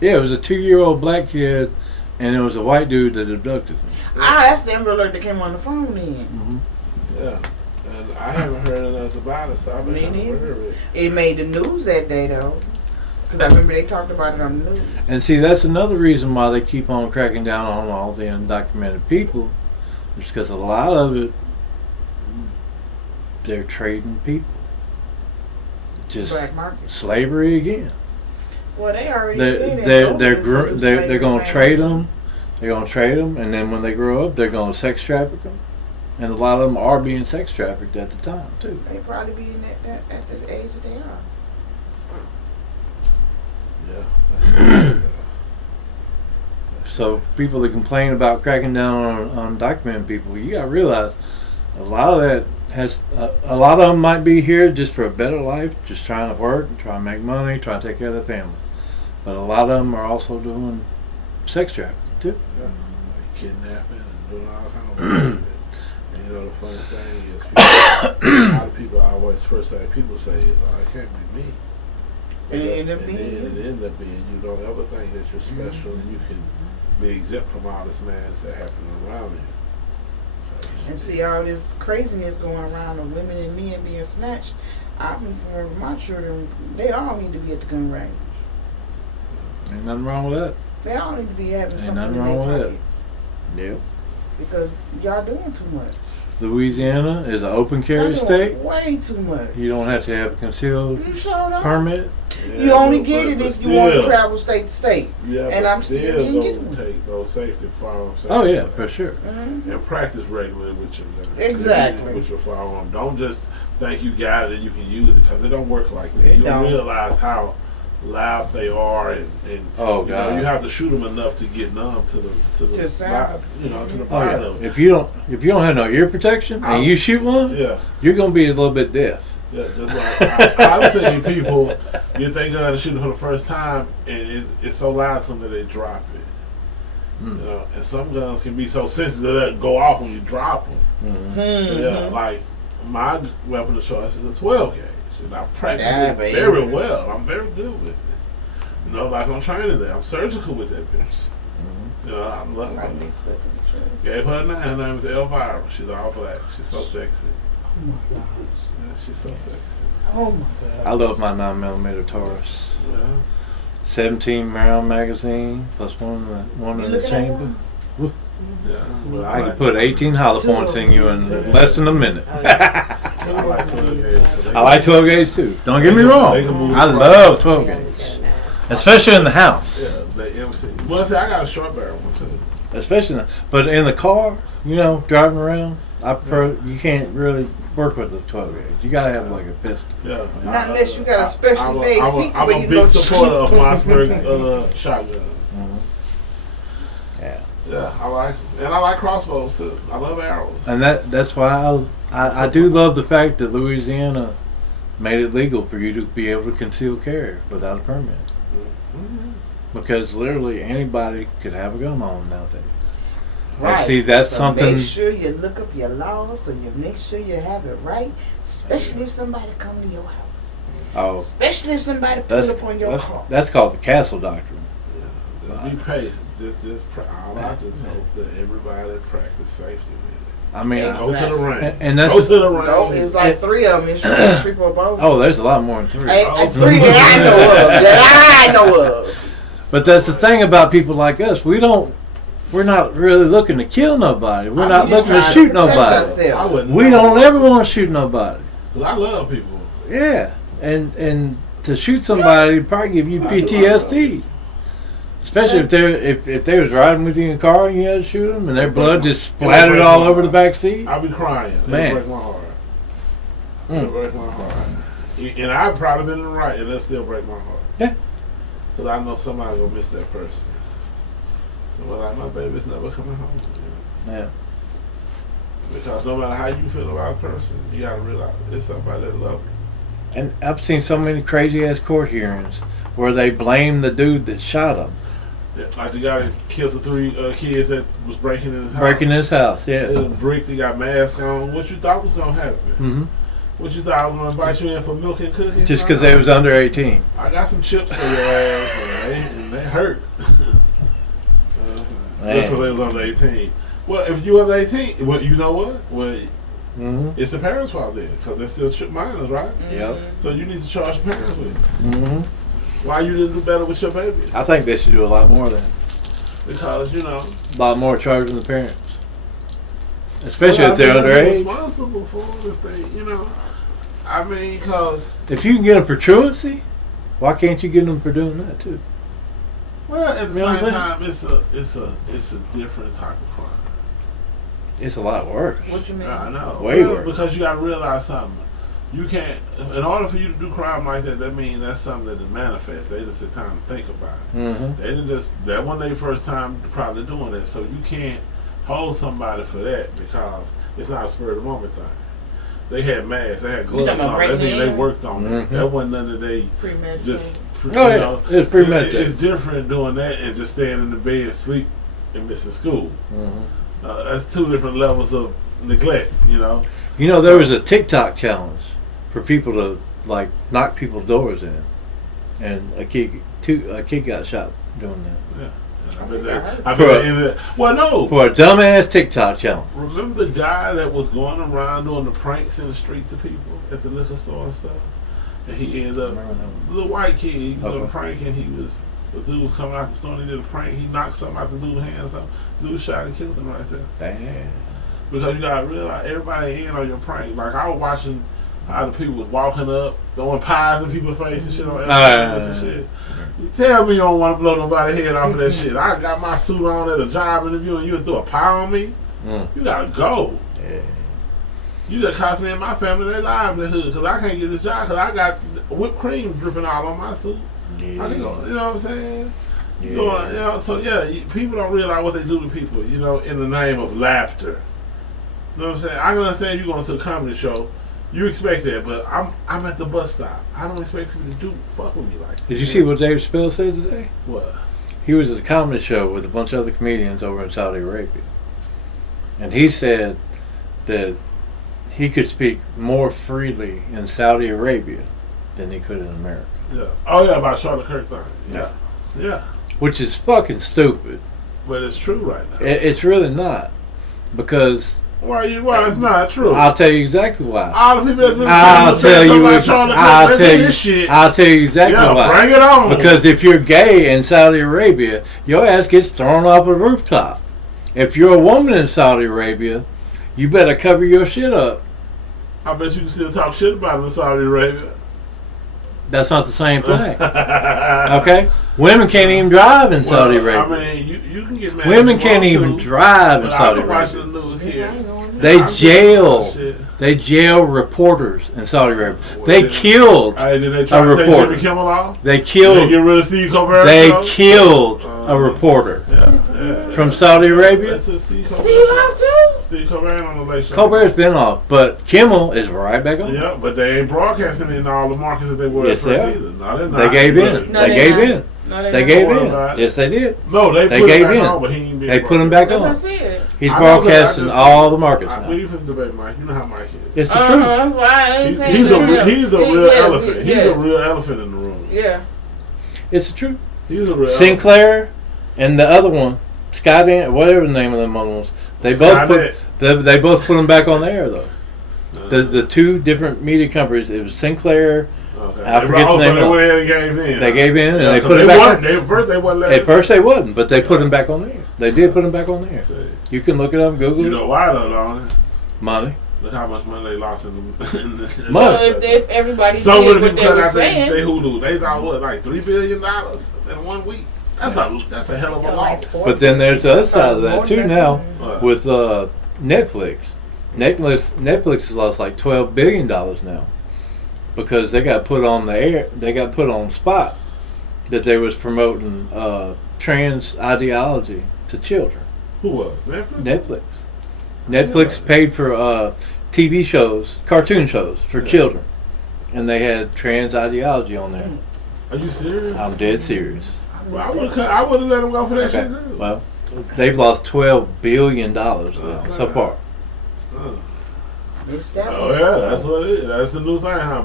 Yeah, it was a 2-year-old black kid, and it was a white dude that abducted him. That's the Amber Alert that came on the phone then. Mm-hmm. Yeah, and I haven't heard anything else about it, so I've been Me trying to neither. hear it. It made the news that day though. Because I remember they talked about it on the news. And see, that's another reason why they keep on cracking down on all the undocumented people. It's because a lot of it, they're trading people. Just Black market. slavery again. Well, they already They're said they're going to trade them. They're going to trade them, and then when they grow up, they're going to sex traffic them. And a lot of them are being sex trafficked at the time too. They probably be in at the age that they are. Yeah. So people that complain about cracking down on undocumented people, you got to realize a lot of that a lot of them might be here just for a better life, just trying to work, trying to make money, trying to take care of their family. But a lot of them are also doing sex trafficking too. Yeah. Like kidnapping and doing all kind of bullshit. And you know the funny thing is, people, a lot of people always first thing people say is, "Oh, it can't be me." And it And end up then being it you. end up being you. Don't ever think that you're special and you can be exempt from all this madness that happening around you. And see all this craziness going around of women and men being snatched. I've informed my children they all need to be at the gun range. Ain't nothing wrong with that. They all need to be having Ain't something nothing in their wrong with it. pockets. Yep. Because y'all doing too much. Louisiana is an open Y'all carry doing state. way too much. You don't have to have a concealed You sure don't. permit. Yeah, You only but- get it but if you want to still- travel state to state. Yeah, and but I'm still getting don't one. take those safety firearms. Oh yeah, for sure. Mm-hmm. And practice regularly with your gun. Exactly. With your firearm. Don't just think you got it and you can use it because it don't work like that. It You don't don't. realize how loud they are and Oh, you know, God. you have to shoot them enough to get numb to the sound. to the Oh fire yeah. level. If you don't have no ear protection and you shoot one, Yeah. you're gonna be a little bit deaf. Yeah, just like I've seen people get their gun and shoot it for the first time, and it's so loud to them that they drop it. Mm. You know, and some guns can be so sensitive that they go off when you drop them. Mhm. So, yeah, like my weapon of choice is a 12 gauge, and I practice Yeah, it baby. very well. I'm very good with it. You know, like on training day, I'm surgical with that bitch. Mhm. You know, I love Right, her. it's better than yours. Gave her a name. Her name is Elvira. She's all black. She's so sexy. Oh my gosh. Yeah, she's so sexy. Oh my god. I love my 9mm Taurus. Yeah. 17 round magazine plus one You in the looking at chamber. one? Yeah. Well, I can put 18 hollow points in you in less than a minute. Oh, I like 12 gauge. So they I like 12 gauge too. Don't get me They wrong. can move I right. love 12 gauge, especially in the house. Yeah, the MC. Well, see, I got a short barrel one too. Especially, but in the car, you know, driving around, You can't really work with a 12 gauge. You gotta have like a pistol. Yeah. Not unless you got a specially made seat I'm where a you big go supporter of Mossberg shotguns. Mm-hmm. Yeah. Yeah, I like crossbows too. I love arrows. And that's why I do love the fact that Louisiana made it legal for you to be able to conceal carry without a permit. Mm-hmm. Because literally anybody could have a gun on them nowadays. Right. And see, that's So something. Make sure you look up your laws so you make sure you have it right, especially if somebody come to your house. Oh, Especially if somebody pull up on your car. that's called the castle doctrine. Yeah, just be patient. I just hope that everybody practice safety with it. I mean, Go to the range. and that's Go to the range. Go, it's like three of them. It's three or both. oh, there's a lot more than three. Three that I know of. But that's the thing about people like us. We're not really looking to kill nobody. We're not just looking to trying shoot protect nobody. ourselves. I wouldn't We know. don't ever want to shoot nobody. 'Cause I love people. Yeah, and to shoot somebody would probably give you PTSD. Especially if they was riding with you in a car and you had to shoot them and their blood just splattered all over the back seat. I'll be crying. Man. It'll break my heart. It'll break my heart. And I've probably been in the right, and it'll still break my heart. Yeah. Because I know somebody will miss that person. So we're like, my baby's never coming home. Yeah. Because no matter how you feel about a person, you gotta realize it's somebody that loves you. And I've seen so many crazy ass court hearings where they blame the dude that shot him. Yeah, like the guy that killed the three kids that was breaking in his house. Breaking his house, yeah. They done bricked, he got mask on. What you thought was gonna happen? Mm-hmm. What you thought I was gonna invite you in for milk and cookies? Just because they was under 18. I got some chips for your ass, and they hurt. That's because they was under 18. Well, if you under 18, well, you know what? Well, it's the parents' fault then, because they're still minors, right? Yep. So you need to charge the parents with it. Mm-hmm. Why you didn't do better with your babies? I think they should do a lot more than Because, you know. a lot more charging the parents. Especially if they're underage. Responsible for it if they, you know. I mean, because. If you can get them for truancy, why can't you get them for doing that too? Well, at the You know what same I'm time, it's a different type of crime. It's a lot worse. What you mean? Yeah, I know. Way Well, worse. Because you got to realize something. You can't. In order for you to do crime like that, that means that's something that it manifests. They just had time to think about it. Mm-hmm. They didn't just. That wasn't their first time probably doing that. So you can't hold somebody for that because it's not a spur of the moment thing. They had masks. They had gloves talking about on. That breaking means they in? worked on it. Mhm. That wasn't none of they Premeditated. just. Oh, yeah. It's premeditated. It's different doing that and just staying in the bed and sleep and missing school. Mm-hmm. That's two different levels of neglect. You know. You know, there was a TikTok challenge for people to like knock people's doors in, and a kid got shot doing that. Yeah. For no. For a dumbass TikTok challenge. Remember the guy that was going around doing the pranks in the street to people at the liquor store and stuff? And he ended up, the white kid, he was doing a prank and the dude was coming out the store and he did a prank. He knocked something out the dude's hand or something. The dude shot and killed him right there. Damn. Because you gotta realize everybody ain't in on your prank. Like I was watching how the people was walking up, throwing pies in people's face and shit on and shit. You tell me you don't want to blow nobody's head off of that shit. I got my suit on at a job interview and you threw a pie on me. You gotta go. Yeah. You just cost me and my family their livelihood because I can't get this job because I got whipped cream dripping all on my suit. Yeah. I can go, you know what I'm saying? Yeah. You know, so yeah, people don't realize what they do to people, you know, in the name of laughter. You know what I'm saying? I can understand you going to a comedy show. You expect that, but I'm at the bus stop. I don't expect people to fuck with me like that. Did you see what Dave Chappelle said today? What? He was at a comedy show with a bunch of other comedians over in Saudi Arabia, and he said that he could speak more freely in Saudi Arabia than he could in America. Yeah. Oh yeah, about Charlotte Kirk thing. Yeah. Yeah. Which is fucking stupid. But it's true right now. It's really not, because Why it's not true? I'll tell you exactly why. All the people that's been I'll tell you exactly yeah, why. Bring it on. Because if you're gay in Saudi Arabia, your ass gets thrown off a rooftop. If you're a woman in Saudi Arabia, you better cover your shit up. I bet you can still talk shit about it in Saudi Arabia. That's not the same thing. Okay? Women can't even drive in Saudi Arabia. I mean, you can get mad. Women can't even drive in Saudi I've been watching Arabia. the news here. They jail reporters in Saudi Arabia. They killed a reporter. They killed. They killed a reporter from Saudi Arabia. Steve off too. Steve Colbert on the late show. Colbert's been off, but Kimmel is right back on. Yeah, but they ain't broadcasting it in all the markets that they were at first either. No, they're not. They gave in. No, They gave in. No, They gave in. Yes, they did. No, they put gave him back in. on, but he ain't been They put him back That's what I on. said. He's I know broadcasting that. all the markets now. We even debate Mike. You know how Mike is. It's the truth. Why I ain't saying He's that. a real Yes, elephant. He's yes. a real elephant in the room. Yeah. It's the truth. He's a real Sinclair and the other one, Skydan, whatever the name of them other ones, they both put them back on the air though. The two different media companies, it was Sinclair. Okay. I forget the name. They gave in and they put it back on. At first they wasn't, but they put them back on the air. They did put them back on the air. You can look it up, Google it. You know why though, don't you? Money. Look how much money they lost in the Money. Well, if everybody so did many what people they cut were out saying. they Hulu. They thought what, like $3 billion in 1 week? That's a hell of a loss. But then there's the other side of that too now What? with Netflix. Netflix has lost like $12 billion now because they got put on the air. They got put on spot that they was promoting trans ideology to children. Who was Netflix? Netflix paid for TV shows, cartoon shows for children, and they had trans ideology on there. Are you serious? I'm dead serious. Well, I would have let them go for that shit too. Well, they've lost $12 billion so far. Oh yeah, that's what it is. That's the new thing, huh?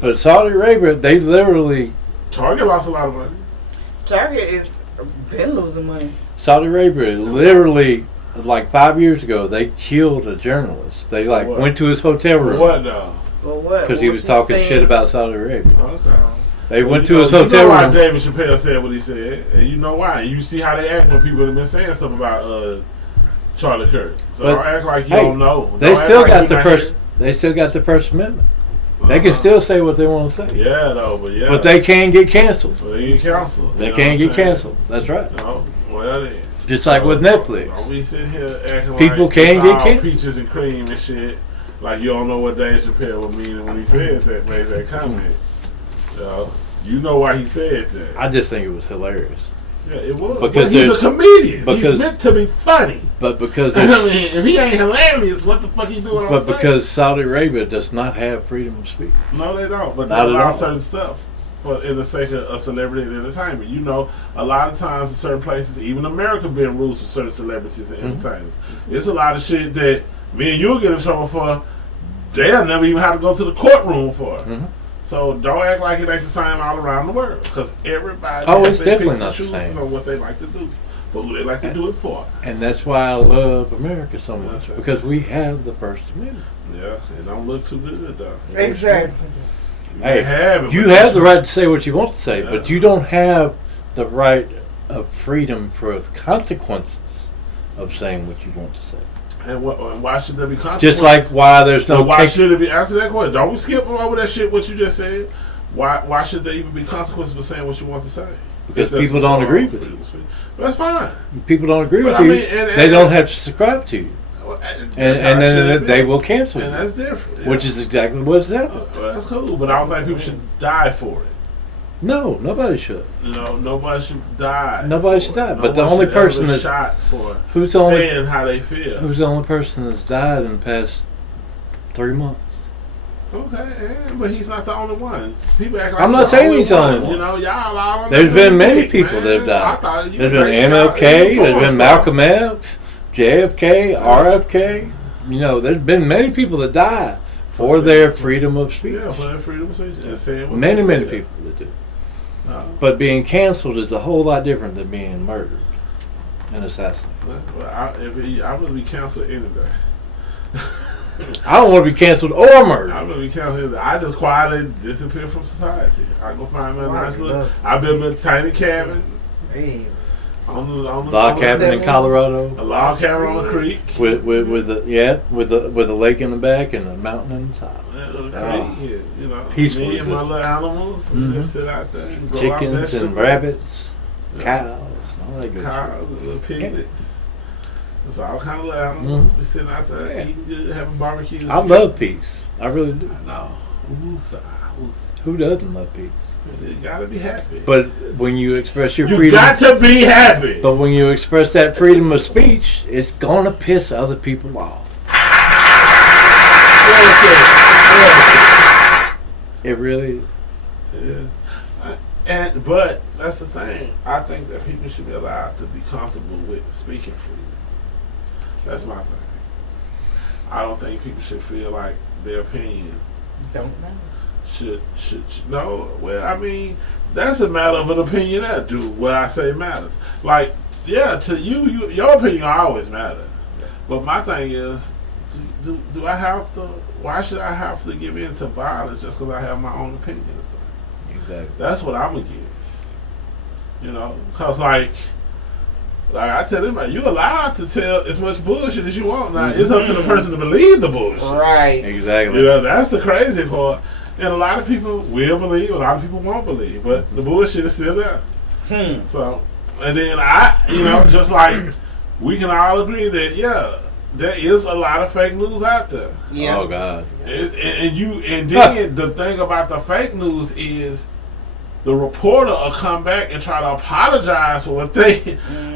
But Saudi Arabia, they literally. Target lost a lot of money. Target is been losing money. Saudi Arabia literally, like 5 years ago, they killed a journalist. They went to his hotel room. What though? Well, what? Because he was talking shit about Saudi Arabia. Okay. They went to his hotel you know why room. David Chappelle said what he said, and you know why. And you see how they act when people have been saying stuff about Charlie Kirk. So But, don't act like you hey, don't know. They Don't still act got like the you not first. here. They still got the First Amendment. They can still say what they want to say. Yeah, though, but yeah. But they can't get canceled. So they get canceled. They can't get canceled. That's right. No, well then. Just like with Netflix. Don't be sitting here acting People like can't it's get all canceled. peaches and cream and shit. Like you don't know what Dave Chappelle was meaning when he said that, made that comment. You know why he said that. I just think it was hilarious. Yeah, it was. Because But he's a comedian. He's because- meant to be funny. But because I mean, if he ain't hilarious, what the fuck he doing on but stage? because Saudi Arabia does not have freedom of speech. No, they don't. But they Not at allow all. certain stuff for in the sake of celebrity and entertainment. You know, a lot of times in certain places, even America been rules for certain celebrities and entertainers. It's a lot of shit that me and you'll get in trouble for. They'll never even have to go to the courtroom for. So don't act like it ain't the same all around the world, because everybody It's has their definitely picks and not the chooses same. on what they like to do, but who they like to do it for. And that's why I love America so much, That's right. because we have the First Amendment. Yeah, it don't look too good though. Exactly. You Hey, may have it, you but have the right to say what you want to say, Yeah. but you don't have the right of freedom for consequences of saying what you want to say. And why should there be consequences? Just like why there's So no why cake- should it be? Answer that question. Don't skip over that shit. What you just said. Why should there even be consequences for saying what you want to say? Because If that's people the don't song agree of with freedom of speech. That's fine. people don't agree But with I you, mean, and- they don't have to subscribe to you, That's how and it should then be. they will cancel And you, that's different. Yeah. which is exactly what's happened. Well, that's cool, but I don't think people should die for it. No, nobody should. You know, nobody should die. Nobody for should it. die. No But the one only should ever person be that's- shot for Who's the only saying how they feel. Who's the only person that's died in the past 3 months? Okay, yeah, but he's not the only one. People act like I'm not saying he's the only one. You know, y'all all on There's that been big many dick, people that have man. I died. thought you There's was been making out MLK, even there's porn been star. Malcolm X, JFK, RFK. You know, there's been many people that died for their freedom of speech. Yeah, for their freedom of speech and saying what Many, they many feel. people that do. No. But being canceled is a whole lot different than being murdered and assassinated. Well, I would be canceled any day. I don't want to be canceled or I murdered. would be canceled. I just quietly disappear from society. I go find me a nice little. love I built me a tiny cabin Hey. on the Log cabin in Colorado A log cabin on the creek. with a lake in the back and a mountain in the top. Yeah, on the Oh. creek, yeah, you know, Peaceful me and my existence. little animals, Mhm. just sit out there and grow our Chickens vegetables. and rabbits, Yeah. cows, all that good Cows, shit. little piglets. It's all kind of animals. Mhm. We sitting out there Yeah. eating good, having barbecues. I love peace. I really do. I know. Who doesn't love peace? You gotta be happy. But when you express your you freedom, got to be happy. but when you express that freedom of speech, it's gonna piss other people off. It really is. Yeah. But that's the thing. I think that people should be allowed to be comfortable with speaking freely. That's my thing. I don't think people should feel like their opinion Don't know. should no. Well, I mean, that's a matter of an opinion. That do what I say matters. Like, yeah, to you, your opinion always matter. But my thing is, do I have to? Why should I have to give in to violence just because I have my own opinion of things? Exactly. That's what I'm against. You know, because like I tell anybody, you're allowed to tell as much bullshit as you want. Now it's up to the person to believe the bullshit. Right. Exactly. You know, that's the crazy part. And a lot of people will believe, a lot of people won't believe, but the bullshit is still there. So, and then just like we can all agree that there is a lot of fake news out there. Yeah. Oh God. And then the thing about the fake news is the reporter will come back and try to apologize for what they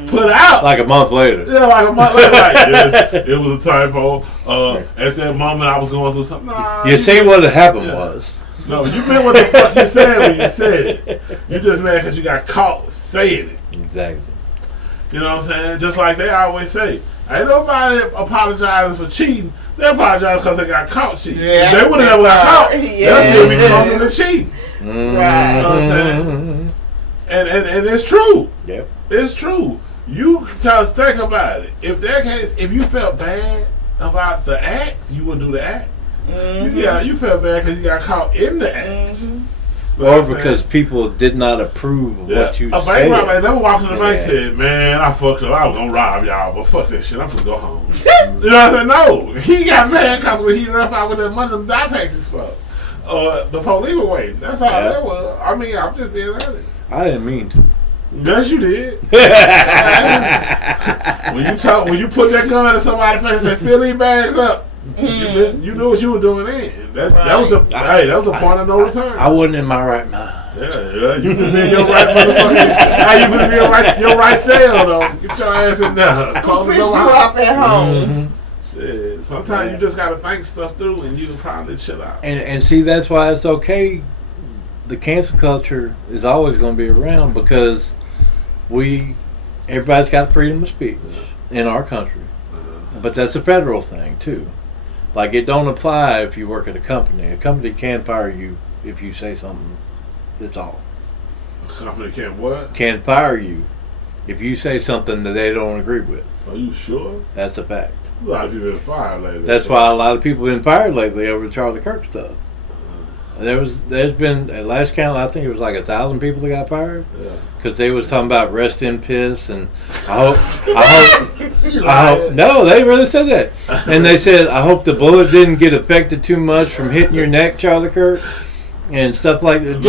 put out. Like a month later. Yeah, like a month later. Like, yes, it was a typo. At that moment, I was going through something. Nah, You see what happened was. No, you meant what the fuck you said when you said it. You just mad because you got caught saying it. Exactly. You know what I'm saying? Just like they always say, ain't nobody apologizing for cheating. They apologize because they got caught cheating. Yeah, if they would have never got caught, they'll still be comfortable with cheating. Right. You know what I'm saying? And it's true. Yep. It's true. Because think about it. If that case, if you felt bad about the act, you wouldn't do the act. Mm-hmm. You felt bad because you got caught in the act. Mm-hmm. Or because people did not approve of what you a said. bank robber, they were walking to the bank Yeah. and said, man, I fucked up. I was going to rob y'all, but fuck that shit. I'm going to go home. You know what I'm saying? No. He got mad because when he left out with that money, them die packs for. The police were waiting. That's how that was. I mean, I'm just being honest. I didn't mean to. Yes, you did. when you put that gun in somebody's face and say, fill these bags up, you knew what you were doing then. That was the point of no return. I wasn't in my right mind. Yeah, you just be in your right motherfucking. Now you just be in your right cell though. Get your ass in there. Call Who the pissed you door off at home? Mm-hmm. Yeah, sometimes you just gotta think stuff through, and you can probably chill out. And see, that's why it's okay. The cancel culture is always going to be around because everybody's got freedom of speech in our country, but that's a federal thing too. Like it don't apply if you work at a company. A company can fire you if you say something. That's all. A company can't what? Can fire you if you say something that they don't agree with. Are you sure? That's a fact. A lot of people been fired lately. That's why a lot of people have been fired lately over the Charlie Kirk stuff. There's been at last count, I think it was like 1,000 people that got fired because they was talking about rest in piss, and I hope. No, they really said that, and they said I hope the bullet didn't get affected too much from hitting your neck, Charlie Kirk, and stuff like that.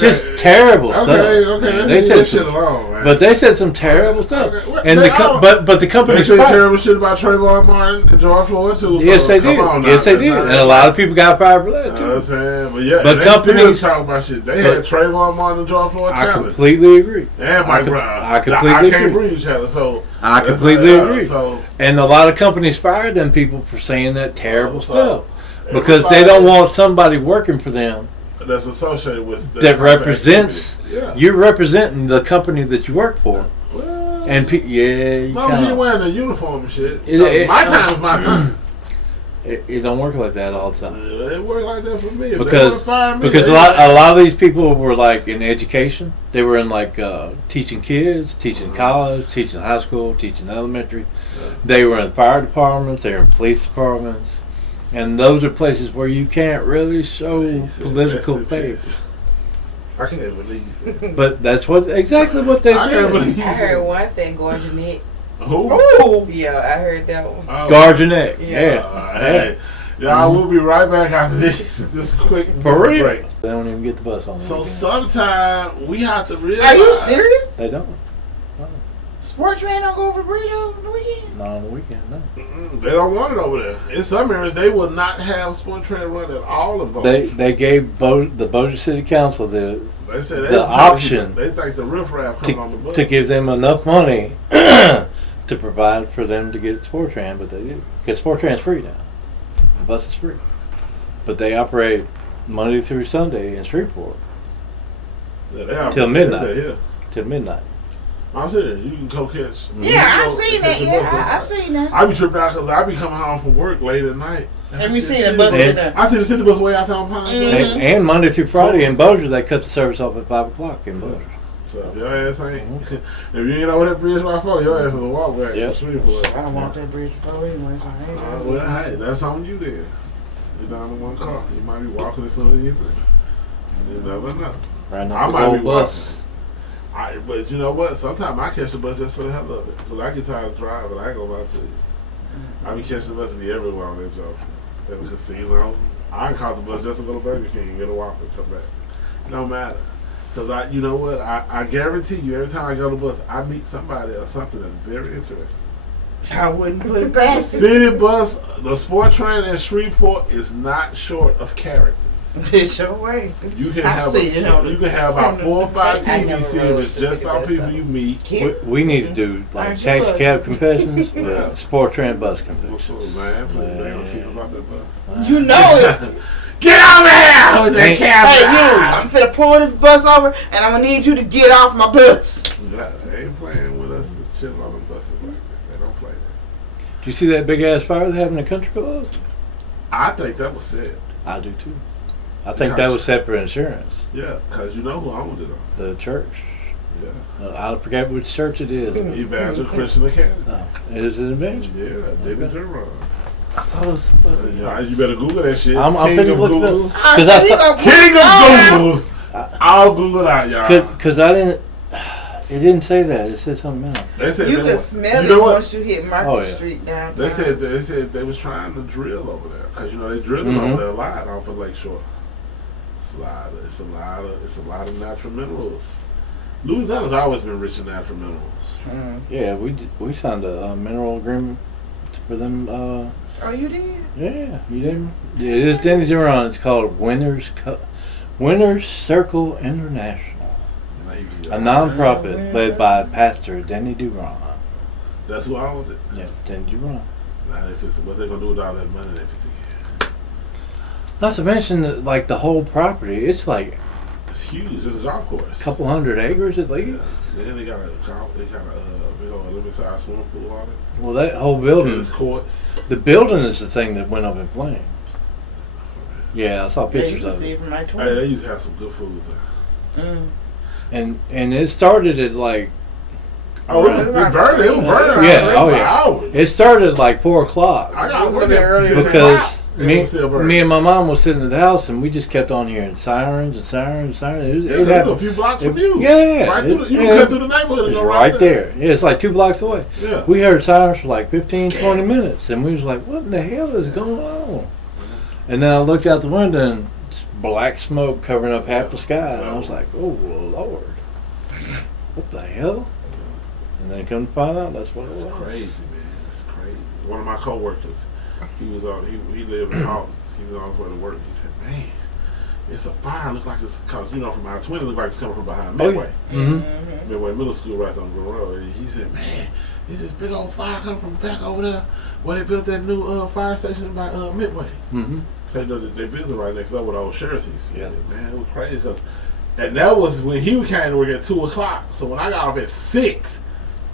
Just terrible stuff. Okay, they said shit alone, man. But they said some terrible stuff, Okay. and but the company they said terrible shit about Trayvon Martin and George Floyd too. Yes, they did. Yes, they did, and a lot of people got fired for that too. But companies still talk about shit. They had Trayvon Martin and George Floyd challenge. I completely agree. And Mike Brown. I completely can't agree. breathe challenge. So I completely agree. So, and a lot of companies fired them people for saying that terrible stuff because they don't want somebody working for them that's associated with that represents. You're representing the company that you work for. Well, And as long as you're wearing a uniform and shit. My time is my time. It don't work like that all the time. It worked like that for me. If Because they fire me, a lot of these people were like in education. They were in like teaching kids, teaching college, teaching high school, teaching elementary. They were in fire departments. They were in police departments. And those are places where you can't really show political faith. I can't believe that. But that's exactly what they I can't said. believe I that. heard one say Gorgenet. Who? Oh, Yeah, I heard that one. Oh. Guard your neck. Yeah. Hey, y'all, we'll be right back after this quick For real. break. They don't even get the bus on. So sometimes we have to realize. are you serious? They don't. Sport train don't go over the bridge on the weekend? Not on the weekend, no. They don't want it over there. In some areas, they will not have sport train run at all in Bossier. They gave the Bossier City Council They said the option They think the riffraff coming on the bus. to give them enough money to provide for them to get sport train, but they do. Because sport train's free now. The bus is free. But they operate Monday through Sunday in Shreveport. Yeah, they Till midnight. Yeah. Till midnight. I'm saying you can go catch. Yeah, I've seen that. Yeah, I've seen that. I be tripping out because I be coming home from work late at night. Have you seen the bus in there? I see the city bus way out there on Pine Mhm. And Monday through Friday in Bossier, they cut the service off at 5 o'clock in Bossier. So if your ass ain't, if you ain't over that bridge by 4, your ass is a walk back Yep. to Shreveport. I don't want that bridge before anyway, so I ain't Well, hey, that's on you then. You're down in one car. You might be walking as soon as you think. You never know. Right I now, might be the walking. bus. But you know what? Sometimes I catch the bus just for the hell of it. Because I get tired of driving. I ain't gonna lie to you. I be catching the bus and be everywhere on that joke. At the casino. I can call the bus just to go to Burger King and get a Whopper and come back. It don't matter. Because you know what? I guarantee you, every time I go to the bus, I meet somebody or something that's very interesting. I wouldn't put it past it. City bus, the sport train in Shreveport is not short of characters. It's your way. You can I've have seen it on you the- can have about on the- 4 or 5 I TV never series rode just to on that people stuff. you meet. We need to do like Aren't you taxi bus? cab confessions Yeah. with sport train bus What's confessions. up, man? Please, they don't keep us off that bus. You know it. Get over here with that Hey, camera! Hey, you, I'm finna pull this bus over and I'm gonna need you to get off my bus. Yeah, they ain't playing with us. It's shit on the buses like that. They don't play that. Do you see that big ass fire they have in the country club? I think that was said. I do too. I think that was set for insurance. Yeah, because you know who owned it. The church. Yeah. I forget which church it is. Evangel Christian Academy. Oh, is it Evangel? Yeah, David Jerome. I thought it was. Yeah, you better Google that shit. I'm King finna of look it up. Googles. Because I saw, King of Googles. I'll Google it out, y'all. because I didn't. It didn't say that. It said something else. They said You they can wa- smell you know it what? once you hit Market Oh, yeah. Street downtown. They said they was trying to drill over there because you know they drilling Mhm. over there a lot off of Lakeshore. It's a lot of natural minerals. Louisiana's always been rich in natural minerals. Mm. Yeah, we signed a mineral agreement for them. Oh, you did? Yeah, you didn't. Yeah, it is Denny Duran. It's called Winners Circle International, Maybe, a nonprofit led by Pastor Denny Duran. That's who owned it. Yeah, Denny Duran. Now, if it's what they gonna do with all that money? If it's Not to mention that, like the whole property, it's like it's huge. It's a golf course. a couple hundred acres at Yeah. least. Then they got a big old Olympic-sized swimming pool on it. Well, that whole building, Tennis courts. the building is the thing that went up in flames. Yeah, I saw Yeah, you pictures can of see it. it from my Hey, 20. they used to have some good food there. And it started at like Oh, it was burning. It was burning. Yeah, for oh, yeah. hours. it started at like 4 o'clock. I got It work was at early 6 Because o'clock. It was still burning. me and my mom was sitting at the house and we just kept on hearing sirens and sirens and sirens. Yeah, It it was happened. a few blocks from you. Yeah, Right through the, you yeah. can cut through the neighborhood and It's go right there. Yeah, it's like 2 blocks away. Yeah. We heard sirens for like 15, 20 minutes, and we was like, "What in the hell is going on?" And then I looked out the window and it's black smoke covering up half the sky, and I was like, "Oh Lord, what the hell?" And then come to find out, that's what it It's was. crazy, man. It's crazy. One of my coworkers, he was on. He lived in Alton. He was on his way to work. He said, "Man, it's a fire. Look like it's because you know from I-20, it look like it's coming from behind Oh, Midway, yeah. Mm-hmm. Midway Middle School, right on Green Road." And he said, "Man, there's this big old fire coming from back over there where they built that new fire station by Midway. Mm-hmm. They know that they built it right next door with old Sheriff's. Yeah. Man, it was crazy because, and that was when he came to work at 2 o'clock. So when I got off at 6,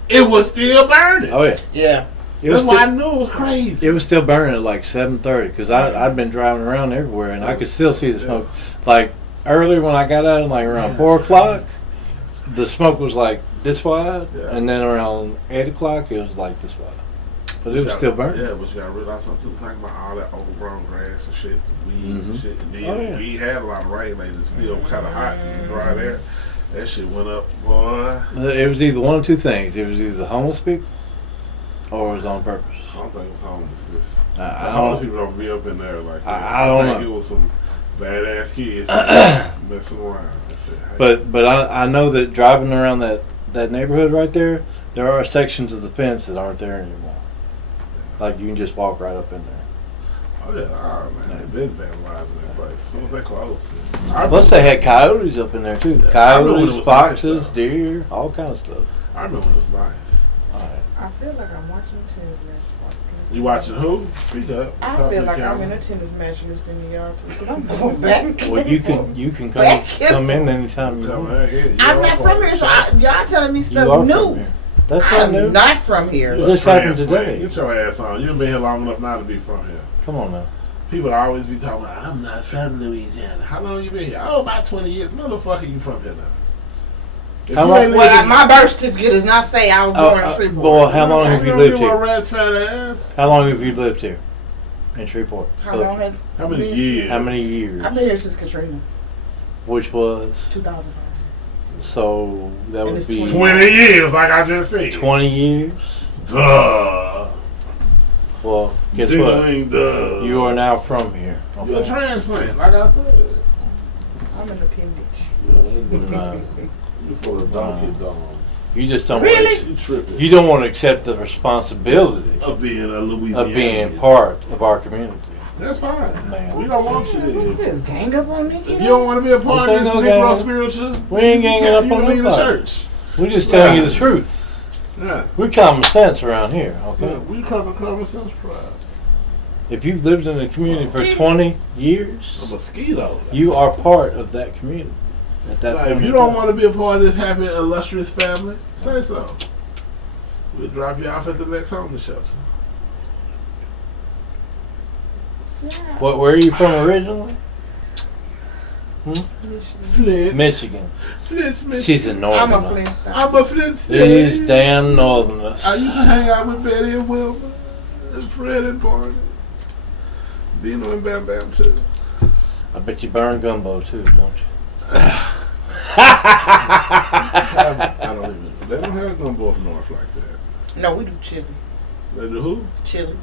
it was still burning. Oh yeah, Yeah. That's why I knew it was crazy. it was still burning at like 7:30 because I'd been driving around everywhere and I could still see the smoke. Like earlier when I got out, like around 4 o'clock, the smoke was like this wide, Yeah. and then around 8 o'clock it was like this wide. But it was still burning. Yeah, but you gotta realize something too. Think about all that overgrown grass and shit, weeds and Mhm. shit. And then Oh, yeah. we had a lot of rain lately. It's still kind of hot and dry there. That shit went up, boy. It was either one of two things. It was either the homeless people or it was on purpose. I don't think it was homeless. This. I The don't homeless know. people don't be up in there like that. I don't think know. it was some badass kids messing around. I said, hey. But I know that driving around that neighborhood right there, There are sections of the fence that aren't there anymore. Like you can just walk right up in there. Oh yeah, man, they've been vandalizing that place. As soon as they closed. Plus they had coyotes up in there too. Yeah, I remember when it Coyotes, was foxes, nice, though. deer, all kinds of stuff. I remember when it was nice. All right. I feel like I'm watching a tennis match. You watching who? Speak up. I Talk to feel the like I'm camera. in a tennis match listening to y'all too. Cause I'm going back. Well, you can Back come in anytime you Come want. right here. You I'm are not part from of here, the so show. y'all telling me You stuff are from new. here. That's not I'm new. not from here. It just happened Transplant. today. Get your ass on. You've been here long enough now to be from here. Come on now. People always be talking about, I'm not from Louisiana. How long you been here? Oh, about 20 years. Motherfucker, you from here now. If How you long- ain't Well, living- my birth certificate does not say I was born in Shreveport. Boy, how long have you lived You here? rat's fat ass. How long have you lived here in Shreveport? How long has How many been- years? How many years? I've been here since Katrina, Which was 2005. so that And would it's be 20 years, like I just said. 20 years. Duh. Well, guess what? Ding, duh. You are now from here. You're a Okay. transplant, like I said. I'm an appendage. No, You for the donkey dog. you just don't. Really? Want You tripping. to, you don't want to accept the responsibility of being a Louisiana. of being part of our community. That's fine. Man. We don't want you What's to. this? Gang up on niggas? If you don't want to be a part of This this ain't no Negro gang. spiritual, We ain't ganging up you on can leave the nobody. church. We're just telling you the truth. Yeah. We're common sense around here. Yeah, Okay. we common sense pride. If you've lived in the community for 20 years, A mosquito. you are part of that community. At that Now, point if you in don't time. want to be a part of this happy, illustrious family, say so. We'll drop you off at the next homeless shelter. Where are you from originally? Flint. Michigan. Flint's Michigan. She's a I'm northerner. a Flintstone. I'm a Flint These state. damn northerners. I used to hang out with Betty and Wilma and Fred and Barney. Dino and Bam Bam too. I bet you burn gumbo too, don't you? I don't even. They don't have gumbo up north like that. No, we do chili. They do who? Chili.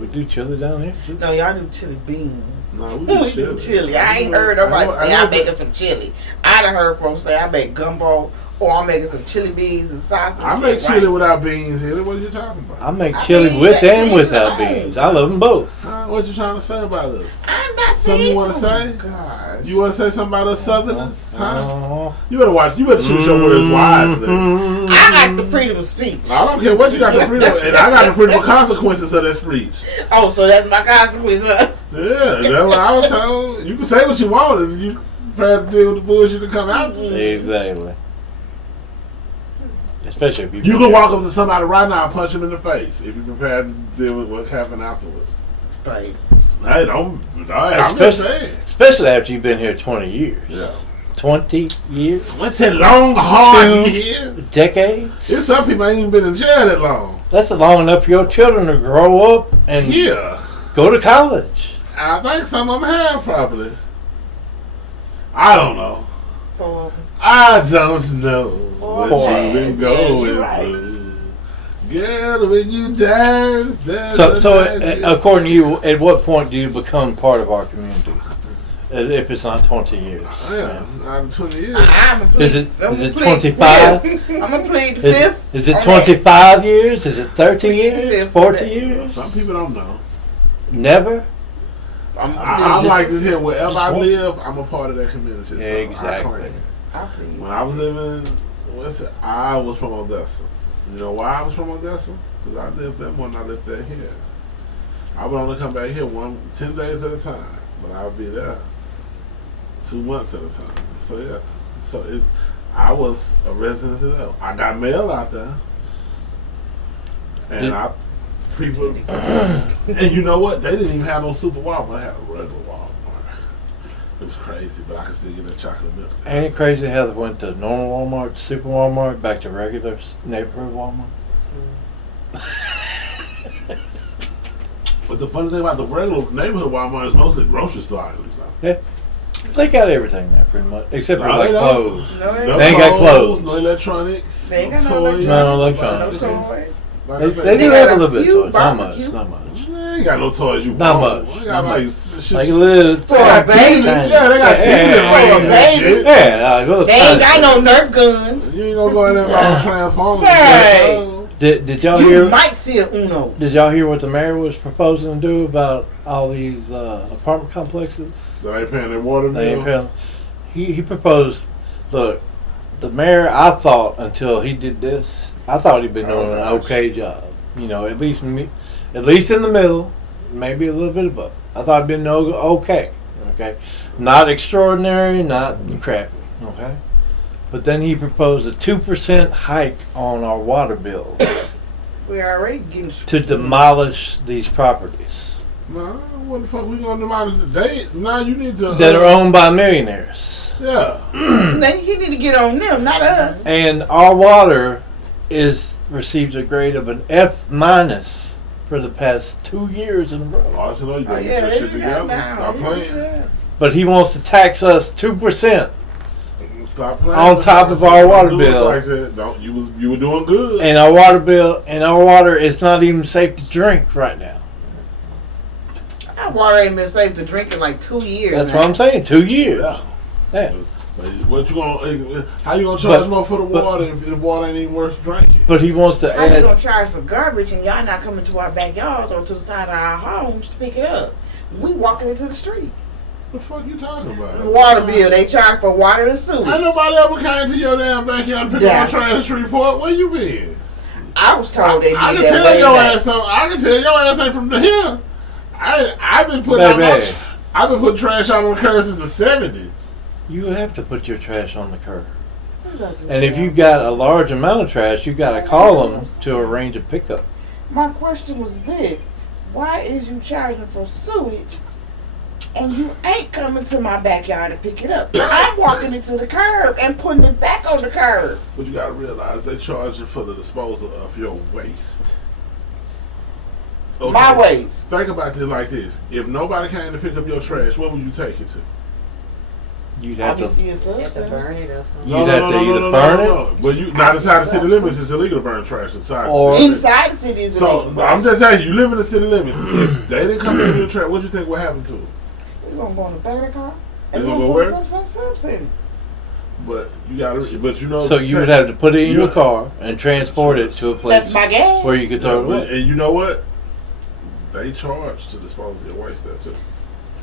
We do chili down here too. No, y'all do chili beans. No, we We do do chili. chili. I ain't heard nobody say I I'm know making that- some chili. I done heard folks say I make gumbo or I'm making some chili beans and sausage. I make and chili rice. without beans in it. What are you talking about? I make I chili mean, with that and tastes without alone. beans. I love them both. What you trying to say about us? I'm not Something saying. you wanna say? Gosh. You want to say something about us Southerners? Huh? Uh-huh. You better watch. You better choose your words wisely. Mhm. I got the freedom of speech. I don't care what you got the freedom, and I got the freedom of consequences of that speech. Oh, so that's my consequence. Huh? Yeah, that's what I was told. You can say what you want, and you prepared to deal with the bullshit to come out. Exactly. Especially if You can walk up to somebody right now and punch them in the face if you're prepared to deal with what happened afterwards. Right. Hey, don't. I'm just saying. Especially after you've been here 20 years. Yeah. 20 years? What's that long, hard 2 years? decades? There's some people ain't even been in jail that long. That's long enough for your children to grow up and Yeah. go to college. I think some of them have probably. I don't know. For I don't know what Boy. you've been Yeah, going you're right. through. Girl, when you dance, there's So a magic. according to you, at what point do you become part of our community? If it's not 20 years. Yeah, I'm 20 years. I'm a plead. Is it I'm a plead 25? fifth. I'm gonna plead Is, fifth. is it on 25 years? Is it 30 Plead years? fifth 40 on that. years? Some people don't know. Never? I'm I'm just- like this here. Wherever just I one- live, I'm a part of that community. So I Exactly. claim it. I plead. When I was living, I was from Odessa. You know why I was from Odessa? Because I lived there more than I lived there here. I would only come back here 10 days at a time, but I would be there 2 months at a time. So yeah, I was a resident of there. I got mail out there, and Did- people, and you know what? They didn't even have no super Walmart. They had a regular Walmart. It was crazy, but I could still get that chocolate milk. Ain't it crazy how they went to normal Walmart, to super Walmart, back to regular neighborhood Walmart? But the funny thing about the regular neighborhood Walmart is mostly grocery store items. Though. Yeah. They got everything there pretty much, except for No, like they don't. clothes. No, No They ain't got clothes. No electronics. They ain't no got no toys. No No electronics. toys. Like They, I they said, do got have a a little bit few of toys. Not much, barbecue. not much. they ain't got no toys you Not want. much, They got not like, much. shit, Like a little For a baby. Yeah, they got Yeah, TV for a rings and baby. shit. Yeah, little They ain't got tiny no Nerf guns. You ain't gonna go in there and buy no Transformers. Hey. No. Did y'all You hear? might see a Uno. Did y'all hear what the mayor was proposing to do about all these apartment complexes? They ain't paying their water They ain't bills. paying. He proposed. Look, the mayor. I thought until he did this, I thought he'd been doing an okay job. You know, at least in the middle, maybe a little bit above. I thought it'd been okay. Okay, not extraordinary, not crappy. Okay, but then he proposed a 2% hike on our water bill We're already getting to demolish these properties Nah, what the fuck we gonna demolish? Now you need to. that are owned by millionaires. Yeah. Then you need to get on them, not us. And our water received a grade of an F- for the past 2 years in a row. Oh, so you Oh gotta yeah, get they your shit do that together. now. Stop They playing. do that. But he wants to tax us 2%, Stop playing. On top of our water Don't do it bill. Like that. Don't you were doing good. and our water is not even safe to drink right now. Our water ain't been safe to drink in like 2 years. That's now. what I'm saying. 2 years. Yeah. Yeah. But what you gonna? How you gonna charge But- more for the but- water if the water ain't even worth drinking? But he wants to How you add. gonna charge for garbage and y'all not coming to our backyards or to the side of our homes to pick it up? We walking into the street. What the fuck you talking about? The water bill, they charge for water and Ain't sewage. nobody ever came to your damn backyard to pick up That's- a trash report. Where you been? I was told they did I can that tell way your back. ass. I can tell your ass ain't from here. I've been putting out Baby. I've been putting trash out on the curb since the '70s. You have to put your trash on the curb. What about this And if now? you got a large amount of trash, you got to call them to arrange a pickup. My question was this: why is you charging for sewage, and you ain't coming to my backyard to pick it up? I'm walking into the curb and putting it back on the curb. But you gotta realize they charge you for the disposal of your waste. Okay. My waste. Think about this like this: if nobody came to pick up your trash, where would you take it to? You'd have to. Obviously, it's You have to substance. burn it or something. You'd have to either burn it But you not inside the city limits. It's illegal to burn trash inside. Or- the city. Inside the city is So illegal. I'm just saying, you live in the city limits. If they didn't come pick up your trash, what you think would happen to it? It's gonna go in the back of the car. It's It's gonna gonna go go where? some city. But you gotta. But you know. So you would have to put it in your car and transport it to a place That's my gas. where you could throw it away. And you know what? They charge to dispose of your waste there too.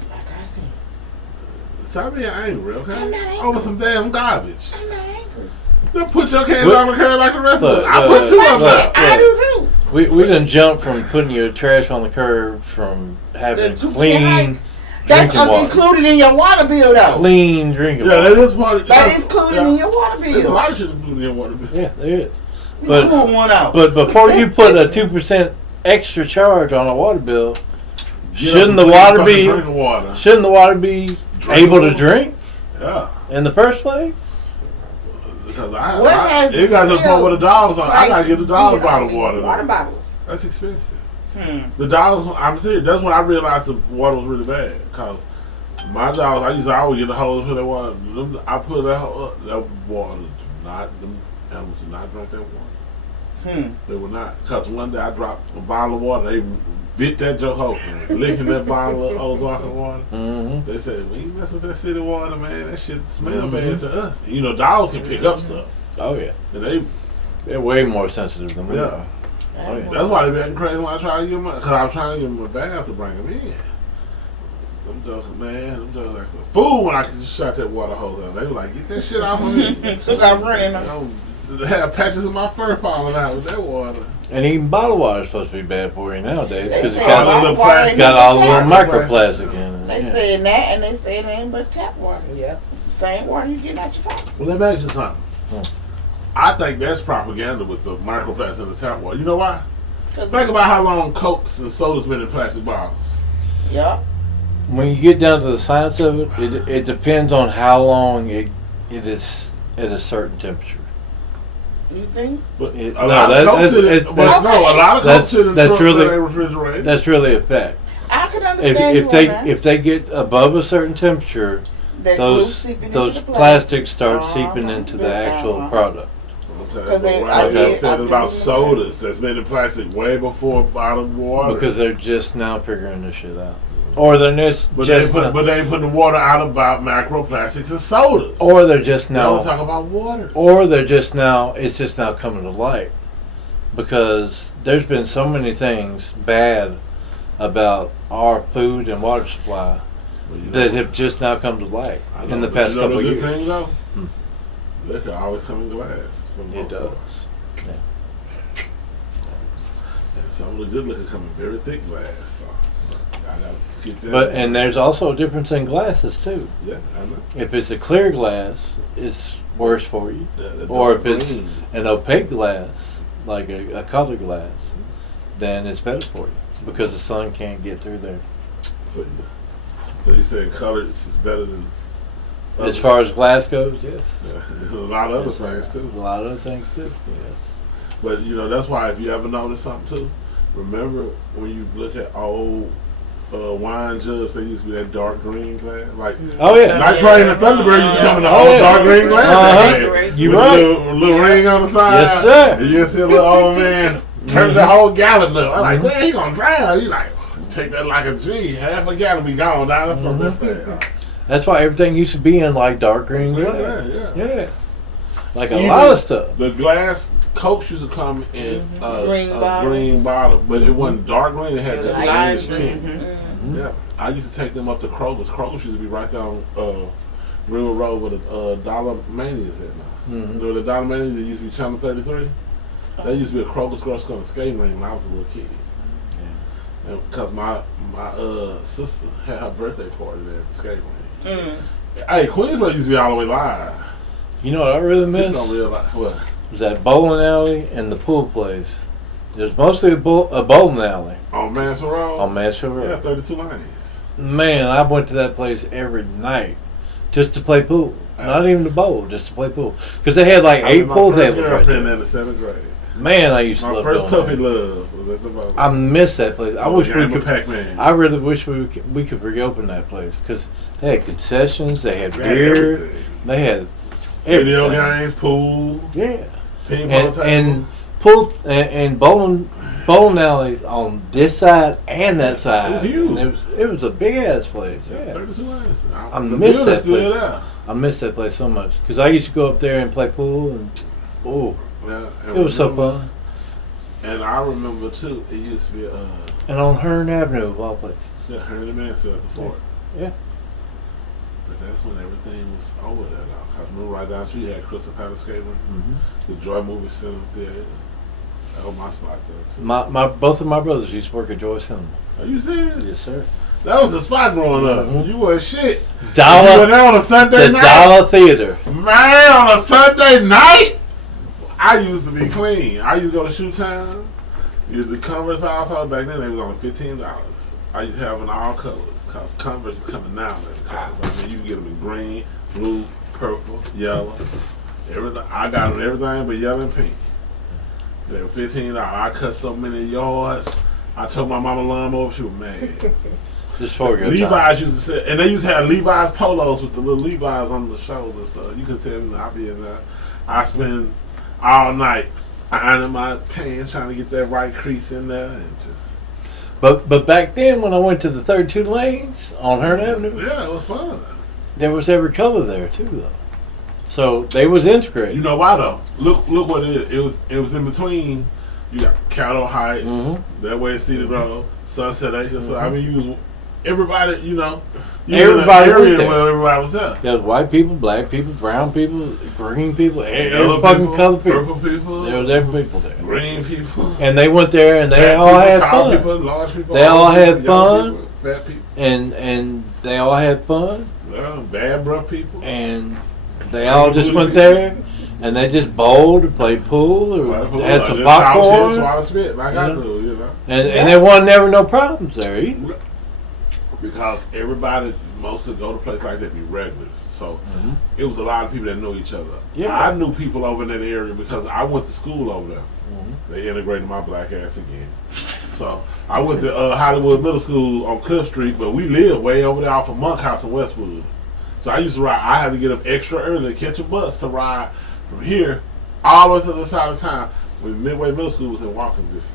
Like I said, Stop being angry, okay? I'm not angry. Over some damn garbage. I'm not angry. Don't put your cans Look- on the curb like the rest look, of us. I look, put two of look. them. I do too. We done jumped from putting your trash on the curb from having The 2% clean hike. That's drinking water. included in your water bill, though. Clean drinking Yeah, water. that is part of That is included in your water There's a bill. lot of shit included in your water bill. Yeah, there is. You But- pull one out. But before you put a 2% extra charge on a water bill, Get shouldn't us the some water fucking be drinking water? shouldn't the water be able to drink Yeah. in the first place? Because What has it got to the point sales where the dogs on. I gotta get the dogs price bottled on water. these Water though. bottles. That's expensive. Hmm. The dogs, I'm serious. That's when I realized the water was really bad. Cause my dogs, I always get the hose for that water. I put that water. Them animals do not drink that water. Hmm. They were not. Cause one day I dropped a bottle of water. They bit that joke open, licking that bottle of Ozarka water. Mm-hmm. They said, "We ain't mess with that city water, man. That shit smell Mhm. bad to us." You know, dogs can pick up stuff, Oh yeah, and they're way more sensitive than we Yeah. are. Oh, yeah. that's why they been acting crazy when I try to give them. Cause I was trying to give them a bath to bring them in. Them jokers, man, them jokers like a fool when I shot that water hose out. They were like, "Get that shit off of me." Took off running. They have patches of my fur falling out with that water. And even bottled water is supposed to be bad for you nowadays They because say it's got, bottled water it's ain't got all the good little for microplastic in it. They Yeah. saying that, and they say it ain't but tap water. Yep. It's the same water you getting out your faucet. Well, let me ask you something. Hmm. I think that's propaganda with the microplastic in the tap water. You know why? 'Cause- Think about how long Cokes and sodas been in plastic bottles. Yeah. When you get down to the science of it, it depends on how long it is at a certain temperature. You think? But It- a no, lot that- of Coke that's- sit in, it- but that's- no, a lot of Coke that's- sit in that's trucks really- in their refrigerator. That's really a fact. I can If, understand if you they on that. if they get above a certain temperature, That glue those seeping into those the plastic. plastics start Uh-huh. seeping into the Yeah, actual uh-huh. product. Okay, 'Cause but they- what I I'm did- saying I about did- sodas that's been in plastic way before bottled water. Because they're just now figuring this shit out, or they're just, but just now, they ain't putting the water out about macroplastics and sodas. or they're just Now now, let's talk about water. or they're just now. It's just now coming to light because there's been so many things bad about our food and water supply Well, you know, that have just now come to light I know, in the but past you know couple the of good years. thing though, Hmm. liquor always come in glass. For the It most does. part. And some of the good liquor come in very thick glass. So I gotta keep that. But in and mind. there's also a difference in glasses too. Yeah, I know. If it's a clear glass, it's worse for you. The Or dark if it's green. an opaque glass, like a color glass, then it's better for you because the sun can't get through there. So you saying colors is better than As far as others? glass goes, yes. Yeah, a lot of other things too. A lot of other things too. Yes. But you know that's why if you ever notice something too, remember when you look at old wine jugs, they used to be that dark green glass, like Oh yeah. Night Train and Thunderbird used to come in the Oh, old yeah. dark green glass. Uh-huh. You with right. a little ring on the side. Yes, sir. And you see a little old man turn the whole gallon up. I'm like, man, he gonna drown. You like take that like a G, half a gallon be gone down. That's from that fast. That's why everything used to be in like dark green glass. Yeah. Yeah. Like a Even lot of stuff. The glass Cokes used to come in Green a bottles. green bottle, but it wasn't dark green. It had It just was a light greenish green. tint. Mhm. Yeah, I used to take them up to Kroger's. Kroger's used to be right down River Road where the Dollar Mania is at now. Mhm. Remember the Dollar Mania that used to be Channel 33? That used to be a Kroger's Girls on the skating ring when I was a little kid. Because my sister had her birthday party there at the skating ring. Hey, Queensboro used to be all the way live. You know what I really People miss? don't realize what. Was that bowling alley and the pool place. There's mostly a bowling alley On Mansell Road? on Mansfield Road. Yeah, 32 lanes. Man, I went to that place every night just to play pool. Not even to bowl, just to play pool. Because they had like I 8 met my pool first tables right girlfriend there. in the 7th grade. Man, I used to My love first doing puppy that. love was at the boat. I miss that place. I wish we Game of could. Pac-Man. I really wish we could reopen that place because they had concessions, they had They had beer, everything. they had Video everything. games, pool, Yeah, ping pong table. and pool and bowling alley on this side and that side. It was huge. And it was a big ass place. Yeah, Yeah, 32 lanes. I The miss building's that still place. there. I miss that place so much because I used to go up there and play pool and Yeah, and it was so remember- fun. And I remember too, it used to be And on Hearn Avenue of all places. Herney Mansfield at the fort. Yeah. But that's when everything was over there now. Cause remember right down the street you had Crystal Palace Skating, Mm-hmm. the Joy Movie Center there. That was my spot there too. My both of my brothers used to work at Joy Cinema. Are you serious? Yes, sir. That was the spot growing up. Mhm. You was shit. You went Dollar, there on a Sunday the night. Dollar Theater. Man, on a Sunday night, I used to be clean. I used to go to Shoe Town. The Converse household back then, they was only $15. I used to have them in all colors. Cause Converse is coming now. I mean, you can get them in green, blue, purple, yellow, everything. I got them everything but yellow and pink. They were $15. I cut so many yards. I told my mama lawnmower, she was mad. Just for a good time. Levi's used to say, and they used to have Levi's polos with the little Levi's on the shoulder. So you can tell me I be in there. I spend all night ironing my pants, trying to get that right crease in there, and just But back then, when I went to the 32 lanes on Hearn Avenue, yeah, it was fun. there was every color there too, though. So they was integrated. You know why though? Look what it is. It was in between. You got Cattle Heights, Mhm. that way Cedar Grove, Sunset Acres. So I mean, you was everybody. You know, you Everybody was in went an area there. where everybody was there. There was white people, black people, brown people, green people, Yellow every fucking people, color people. purple people, There was every people there. green people. And they went there and they Fat all people, had tall fun. people, large people, They all old had people, young fun. people, fat people, And they all had fun. bad breath people. And they all just went there and they just bowled or played pool or had some Just popcorn. swallow spit like I Yeah. do, you know. And there wasn't never no problems there either. Because everybody mostly go to places like that be regulars. So Mhm. it was a lot of people that know each other. Yeah. I knew people over in that area because I went to school over there. Mhm. They integrated my black ass again. So I went to Hollywood Middle School on Cliff Street, but we lived way over there off of Monkhouse in Westwood. So I used to ride. I had to get up extra early to catch a bus to ride from here all the way to the side of town. When Midway Middle School was in walking distance.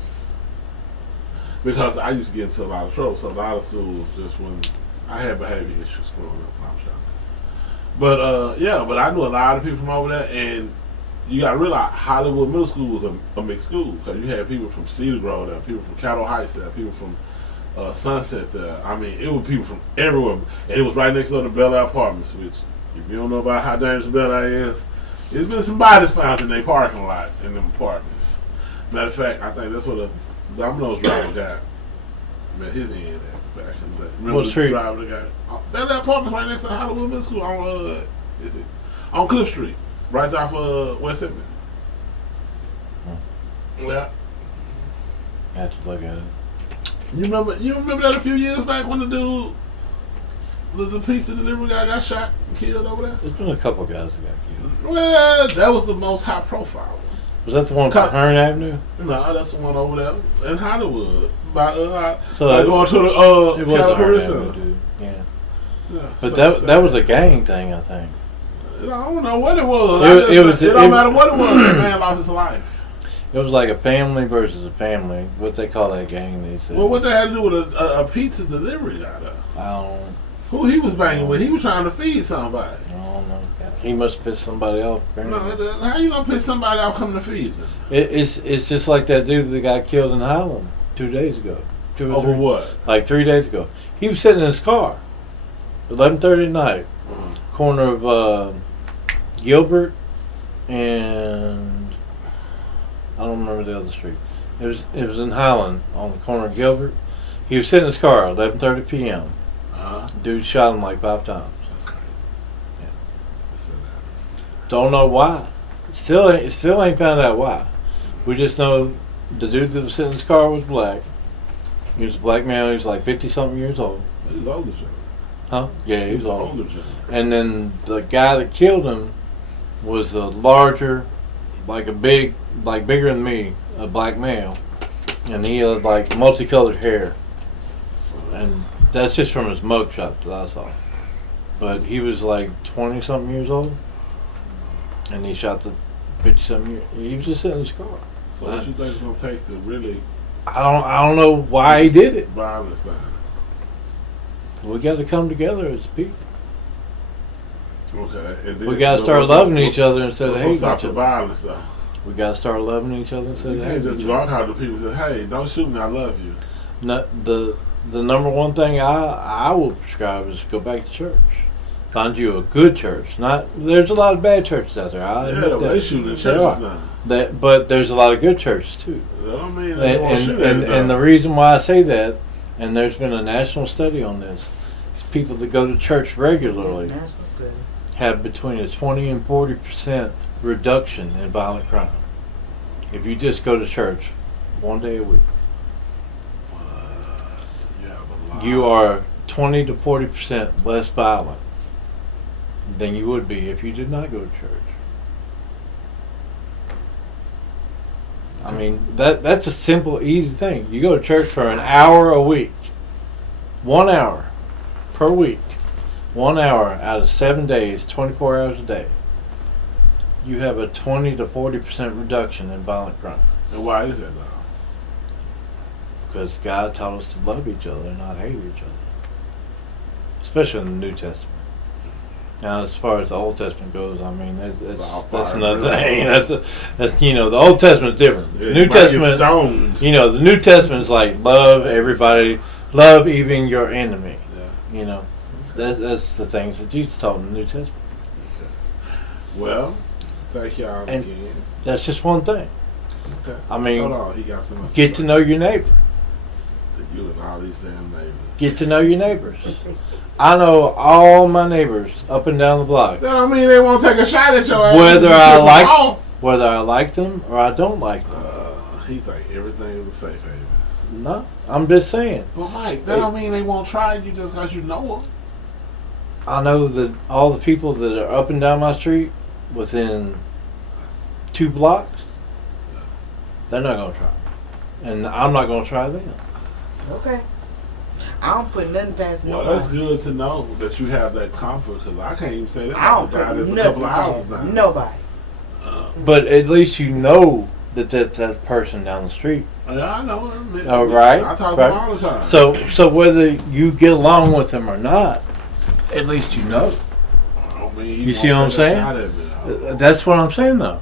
Because I used to get into a lot of trouble. So a lot of schools just when I had behavior issues growing up. I'm sure. But yeah, but I knew a lot of people from over there, and you got to realize Hollywood Middle School was a mixed school because you had people from Cedar Grove there, people from Cattle Heights there, people from Sunset there. I mean, it was people from everywhere, and it was right next door to Bel Air Apartments. Which, if you don't know about how dangerous Bel Air is, there's been some bodies found in their parking lot in them apartments. Matter of fact, I think that's where the Domino's driver got met his end at back in the day. Remember What the street? driver that got Bel Air Apartments right next to Hollywood Middle School on is it on Cliff Street, right off West Sydney. Yeah. I have to look at it. You remember that a few years back when the dude, the pizza delivery guy got shot and killed over there? There's been a couple guys that got killed. Well, that was the most high profile one. Was that the one from Hearn Avenue? No, that's the one over there in Hollywood. By So going to the it was the Hearn Calipari Avenue Center. dude. Yeah. Yeah, But so that was a gang thing, I think. I don't know what it was. It don't matter what it was. That man lost his life. It was like a family versus a family. What they call that gang, they said. Well, what they had to do with a pizza delivery guy though? I don't Who he was banging with? He was trying to feed somebody. know. He must piss somebody off. Apparently. No, how you gonna piss somebody out coming to feed them? It's just like that dude that got killed in Highland 2 days ago. 2 or Over 3. what? Like 3 days ago. He was sitting in his car, 11:30 at night, corner of Gilbert and I don't remember the other street. It was in Highland on the corner of Gilbert. He was sitting in his car, 11:30 p.m. Dude shot him like 5 times. That's crazy. Yeah. That's really nice. Don't know why. Still ain't found out why. We just know the dude that was sitting in his car was black. He was a black man. He was like 50-something years old. He was older, Joe. Huh? Yeah, he was old. older, Joe. And then the guy that killed him was a larger, bigger than me, a black male, and he had like multicolored hair, and that's just from his mug shot that I saw. But he was like 20-something years old, and he shot the 50-something year. He was just sitting in his car. So what you think it's gonna take to really I don't know why he did it. violence down? We got to come together as people. Okay. And then, We got to start loving each other instead of What's hating each stop the other. violence though? We got to start loving each other instead You of can't hating just each other. walk out to people and say, "Hey, don't shoot me. I love you." No, the number one thing I will prescribe is go back to church. Find you a good church. There's a lot of bad churches out there. I admit that. They shooting in There churches are. now. But there's a lot of good churches too. That don't mean they won't And, shoot and, everybody. and the reason why I say that, and there's been a national study on this, is people that go to church regularly have between a 20 and 40% reduction in violent crime. If you just go to church 1 day a week, you are 20 to 40% less violent than you would be if you did not go to church. I mean, that's a simple, easy thing. You go to church for an hour a week. 1 hour per week. 1 hour out of 7 days, 24 hours a day. You have a 20 to 40% reduction in violent crime. And why is that though? Because God taught us to love each other and not hate each other. Especially in the New Testament. Now, as far as the Old Testament goes, I mean, that's another thing. That's the Old Testament's different. Yeah, New Testament, the New Testament is like love everybody, love even your enemy. Yeah. That's the things that Jesus taught in the New Testament. Well, thank y'all And- again. That's just one thing. Okay. I mean, Hold on, he got something else get to say. know your neighbor. You and all these damn neighbors. Get to know your neighbors. I know all my neighbors up and down the block. That don't mean they won't take a shot at your ass. Whether You I piss them like- off. Whether I like them or I don't like them. He think everything is a safe haven. No, I'm just saying. But Mike, that don't mean they won't try you just because you know them. I know that all the people that are up and down my street within 2 blocks, they're not going to try. And I'm not going to try them. Okay. I don't put nothing past Well, nobody. that's good to know that you have that comfort because I can't even say that I about don't the guy put that's a nothing couple of houses past down. nobody. But at least you know that that's that person down the street. Yeah, I know him. Oh, right, I talk to right. him all the time. So whether you get along with them or not, at least you know. I don't mean he You see won't what I'm take a saying? shot at me, though. That's what I'm saying, though.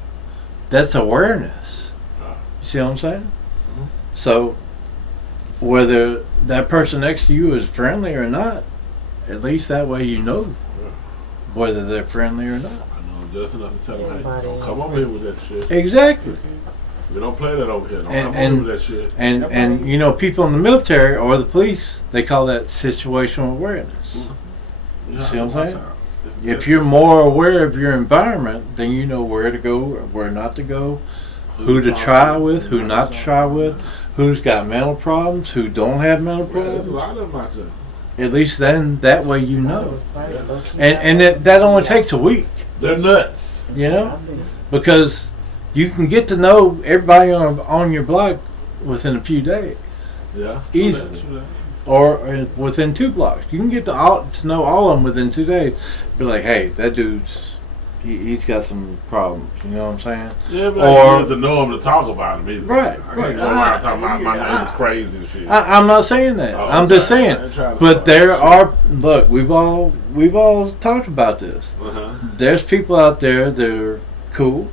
That's awareness. You see what I'm saying? So whether that person next to you is friendly or not, at least that way you know whether they're friendly or not. I know just enough to tell them, hey, don't come over here with that shit. Exactly. We don't play that over here. Don't come over here with that shit. And you know, people in the military or the police, they call that situational awareness. You see what I'm saying? If you're more aware of your environment, then you know where to go, where not to go, who to try with, who not to try with, who's got mental problems, who don't have mental There's problems. a lot of them out there. At least then, that way you know. And that only takes a week, They're nuts. you know? Because you can get to know everybody on your block within a few days. Yeah. Easily. True that. Or within 2 blocks. You can get to know all of them within 2 days. Be like, hey, that dude's, he's got some problems. You know what I'm saying? Yeah, but Or- you have to know them to talk about them either. Right, I right. can't go around talking about my name is crazy and shit. I'm not saying that. Oh, I'm just okay. I saying. ain't trying to But start there shit. are, look, we've all talked about this. Uh-huh. There's people out there that are cool,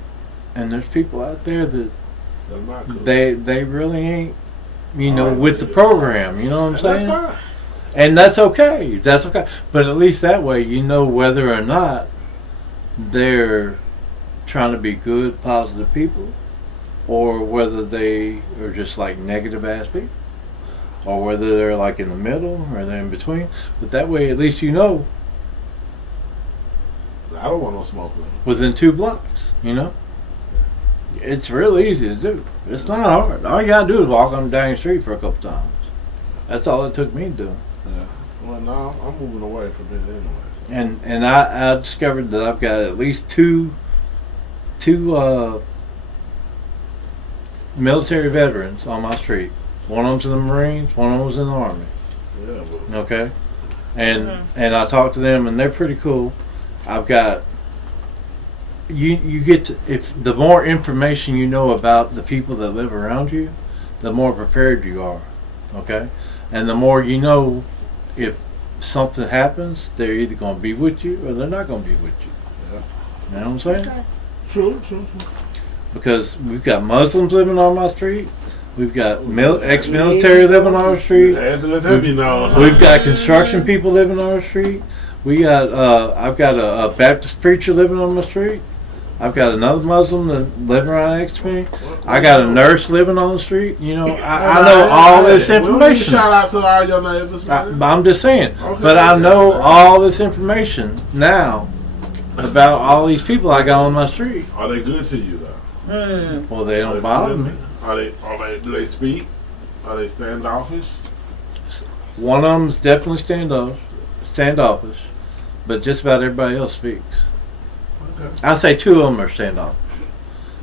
and there's people out there that That's not cool. they really ain't, you know, Alright. with the program. You know what I'm And saying? that's fine. And that's okay. That's okay. But at least that way you know whether or not they're trying to be good, positive people, or whether they are just like negative ass people, or whether they're like in the middle or they're in between. But that way at least you know I don't want no smoke with them. within 2 blocks, you know? It's real easy to do. It's not hard. All you gotta do is walk on down the street for a couple times. That's all it took me to do. Yeah. Well, no, I'm moving away from it anyway. And I discovered that I've got at least two military veterans on my street. One of them's in the Marines, one of them's in the Army. Yeah, but Okay, and I talked to them, and they're pretty cool. I've got you get to, if the more information you know about the people that live around you, the more prepared you are. Okay, and the more you know if something happens, they're either going to be with you or they're not going to be with you. Yeah. You know what I'm saying? True. Because we've got Muslims living on my street, we've got ex-military living on our street, Had to let that be known. we've got construction people living on our street. We got I've got a Baptist preacher living on my street. I've got another Muslim that living right next to me. I got a nurse living on the street. You know, I know all this We don't need to information. shout out to all your neighbors, man. I'm just saying. Okay, But I know yeah. all this information now about all these people I got on my street. Are they good to you though? Well, they Are don't they bother me. friendly? Do they speak? Are they standoffish? One of them's definitely standoffish, but just about everybody else speaks. Okay. I say 2 of them are standoffish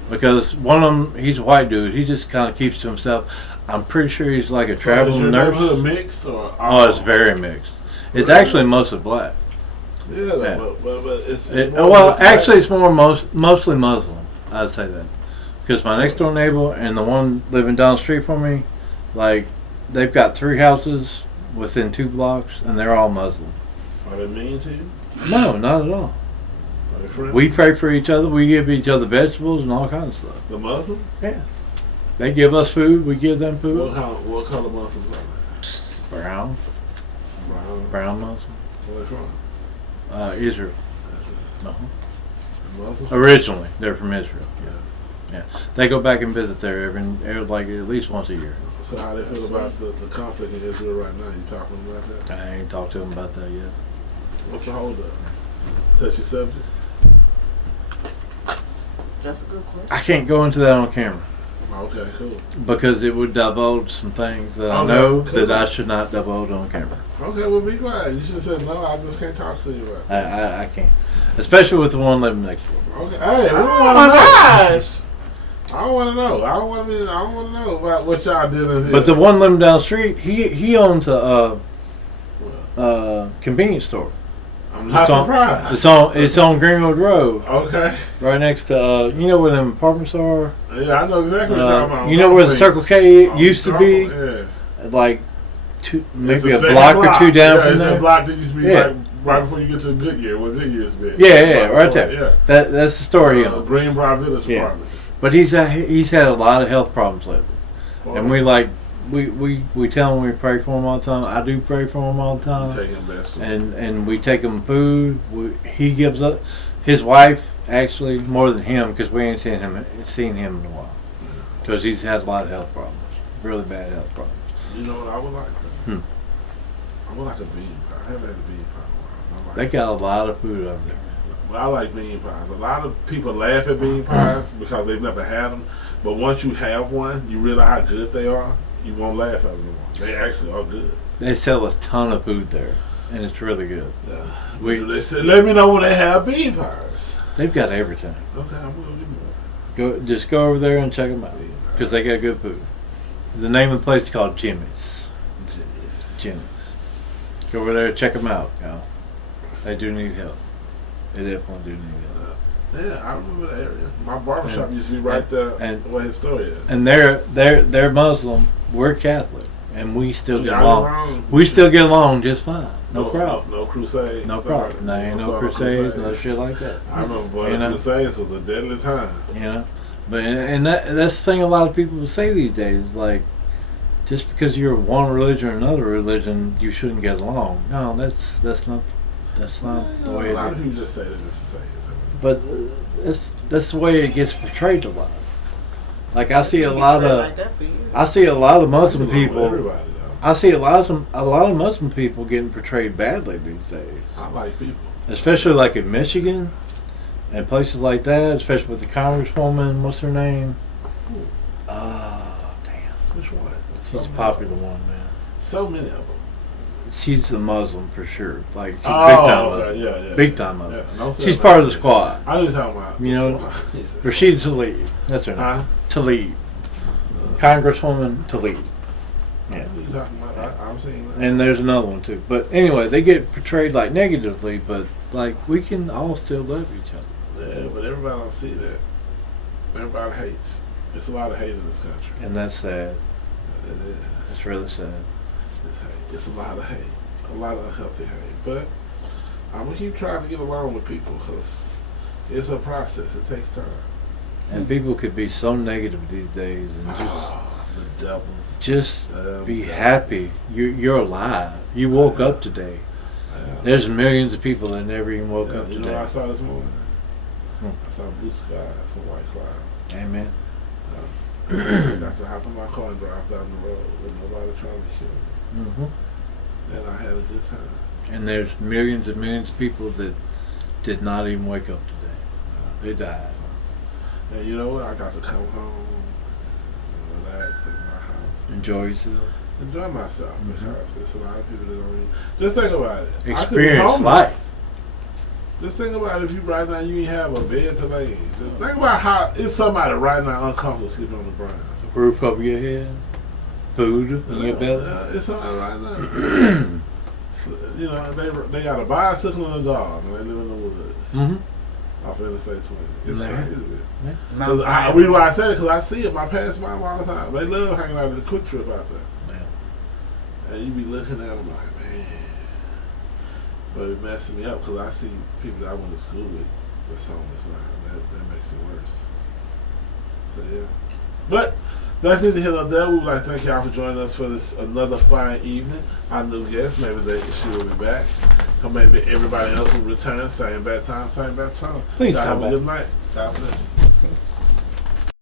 because one of them, he's a white dude. He just kind of keeps to himself. I'm pretty sure he's like a So is traveling your nurse. neighborhood mixed or? Oh, it's very mixed. It's Really? actually mostly black. Yeah, Yeah. but it's Well, actually, it's more mostly Muslim. I'd say that because my next door neighbor and the one living down the street from me, like, they've got 3 houses within 2 blocks, and they're all Muslim. Are they mean to you? No, not at all. Are they friendly? We pray for each other. We give each other vegetables and all kinds of stuff. The Muslim? Yeah. They give us food. We give them food. What color Muslims are they? Brown Muslim. Where they from? Israel. Uh-huh. Muslim? Originally, they're from Israel. Yeah. Yeah. They go back and visit there every like at least once a year. So how they feel about the conflict in Israel right now? You talking about that? I ain't talked to them about that yet. What's the hold up? Touchy subject? That's a good question. I can't go into that on camera Okay, cool. because it would divulge some things that I Okay, know cool. that I should not divulge on camera. Okay, well be quiet. You should have said no. I just can't talk to you about that. I can't, especially with the one living next door. Okay, hey, we don't Oh want my to know. gosh! I don't want to know. I don't want to know about what y'all did in here. But the one living down the street, he owns a convenience store. I'm not It's on- surprised. It's on Greenwood Road, Okay. right next to you know where them apartments are. Yeah, I know exactly what you're talking about. You know where the Circle K On used to be? Yeah. Like maybe a It's the block second or 2 down yeah, from it's there. a block that used to be Yeah. right before you get to Goodyear, where Goodyear's been. Yeah, Right right before, there. Yeah. That's the story. Greenbrier Village Yeah. Apartments. But he's had a lot of health problems lately, and we tell him we pray for him all the time. I do pray for him all the time. Take him best. And we take him food. He gives up. His wife actually more than him because we ain't seen him in a while because he's had a lot of health problems, really bad health problems. You know what I would like? I would like a bean pie. I haven't had a bean pie in a while. They got a lot of food over there. Well, I like bean pies. A lot of people laugh at bean pies because they've never had them. But once you have one, you realize how good they are. You won't laugh at them anymore. They actually are good. They sell a ton of food there, and it's really good. Yeah. They said, let me know when they have bean pies. They've got everything. Okay, I will get more. Just go over there and check them out because they got good food. The name of the place is called Jimmy's. Jimmy's. Go over there and check them out, y'all. They do need help. They definitely do need help. Yeah, I remember the area. My barbershop used to be right there where his store is. And they're Muslim. We're Catholic, and we still get along. We still get along just fine. No problem. No crusades. No problem. There ain't no crusades, no shit like that. I remember the crusades was a deadly time. You know, but and that's the thing a lot of people say these days. Like, just because you're one religion or another religion, you shouldn't get along. No, that's not the way. A lot of people just say that just to say it. But that's the way it gets portrayed a lot. Like I see a lot of Muslim people. I see a lot of Muslim people getting portrayed badly these days. I like people, especially like in Michigan and places like that. Especially with the congresswoman. What's her name? Damn. Which one? She's a popular one, man. So many of them. She's a Muslim for sure. Like she's big time Muslim. Yeah. Big time Muslim. Yeah, she's part of the squad. I was talking about. You know, Rashida Tlaib. That's her name. Tlaib. Congresswoman Tlaib. Yeah. What are you talking about? I'm seeing that. And there's another one too. But anyway, they get portrayed like negatively, but like we can all still love each other. Yeah, but everybody don't see that. Everybody hates. It's a lot of hate in this country. And that's sad. It is. It's really sad. It's hate. It's a lot of hate. A lot of unhealthy hate. But I'm going to keep trying to get along with people because it's a process. It takes time. And people could be so negative these days and just the devils. Just be happy. You're alive. You woke up today. Yeah. There's millions of people that never even woke up today. You know what I saw this morning? I saw blue sky, some white clouds. Amen. I got to hop in my car and drive down the road with nobody trying to kill me. Mm-hmm. And I had a good time. And there's millions and millions of people that did not even wake up today. They died. And you know what? I got to come home and relax in my house. Enjoy yourself. Enjoy myself because there's a lot of people that don't really. Just think about it. Experience life. Just think about it. If you right now you ain't have a bed to lay in. Just think about how it's somebody right now uncomfortable sleeping on the ground. Roof over your head, food in your belly. It's somebody right now. You know, they got a bicycle and a dog, and they live in the woods off Interstate 20. It's crazy. Yeah. The reason why I said it because I see it. I pass by them all the time. They love hanging out at the quick trip out there. Yeah. And you be looking at them like, man. But it messes me up because I see people that I went to school with that's homeless now. That makes it worse. So yeah. But that's neither here nor there. We would like to thank y'all for joining us for this another fine evening. Our new guest, maybe she will be back. Or maybe everybody else will return. Same bad time, same bad time. Please y'all come have back. a good night. God bless.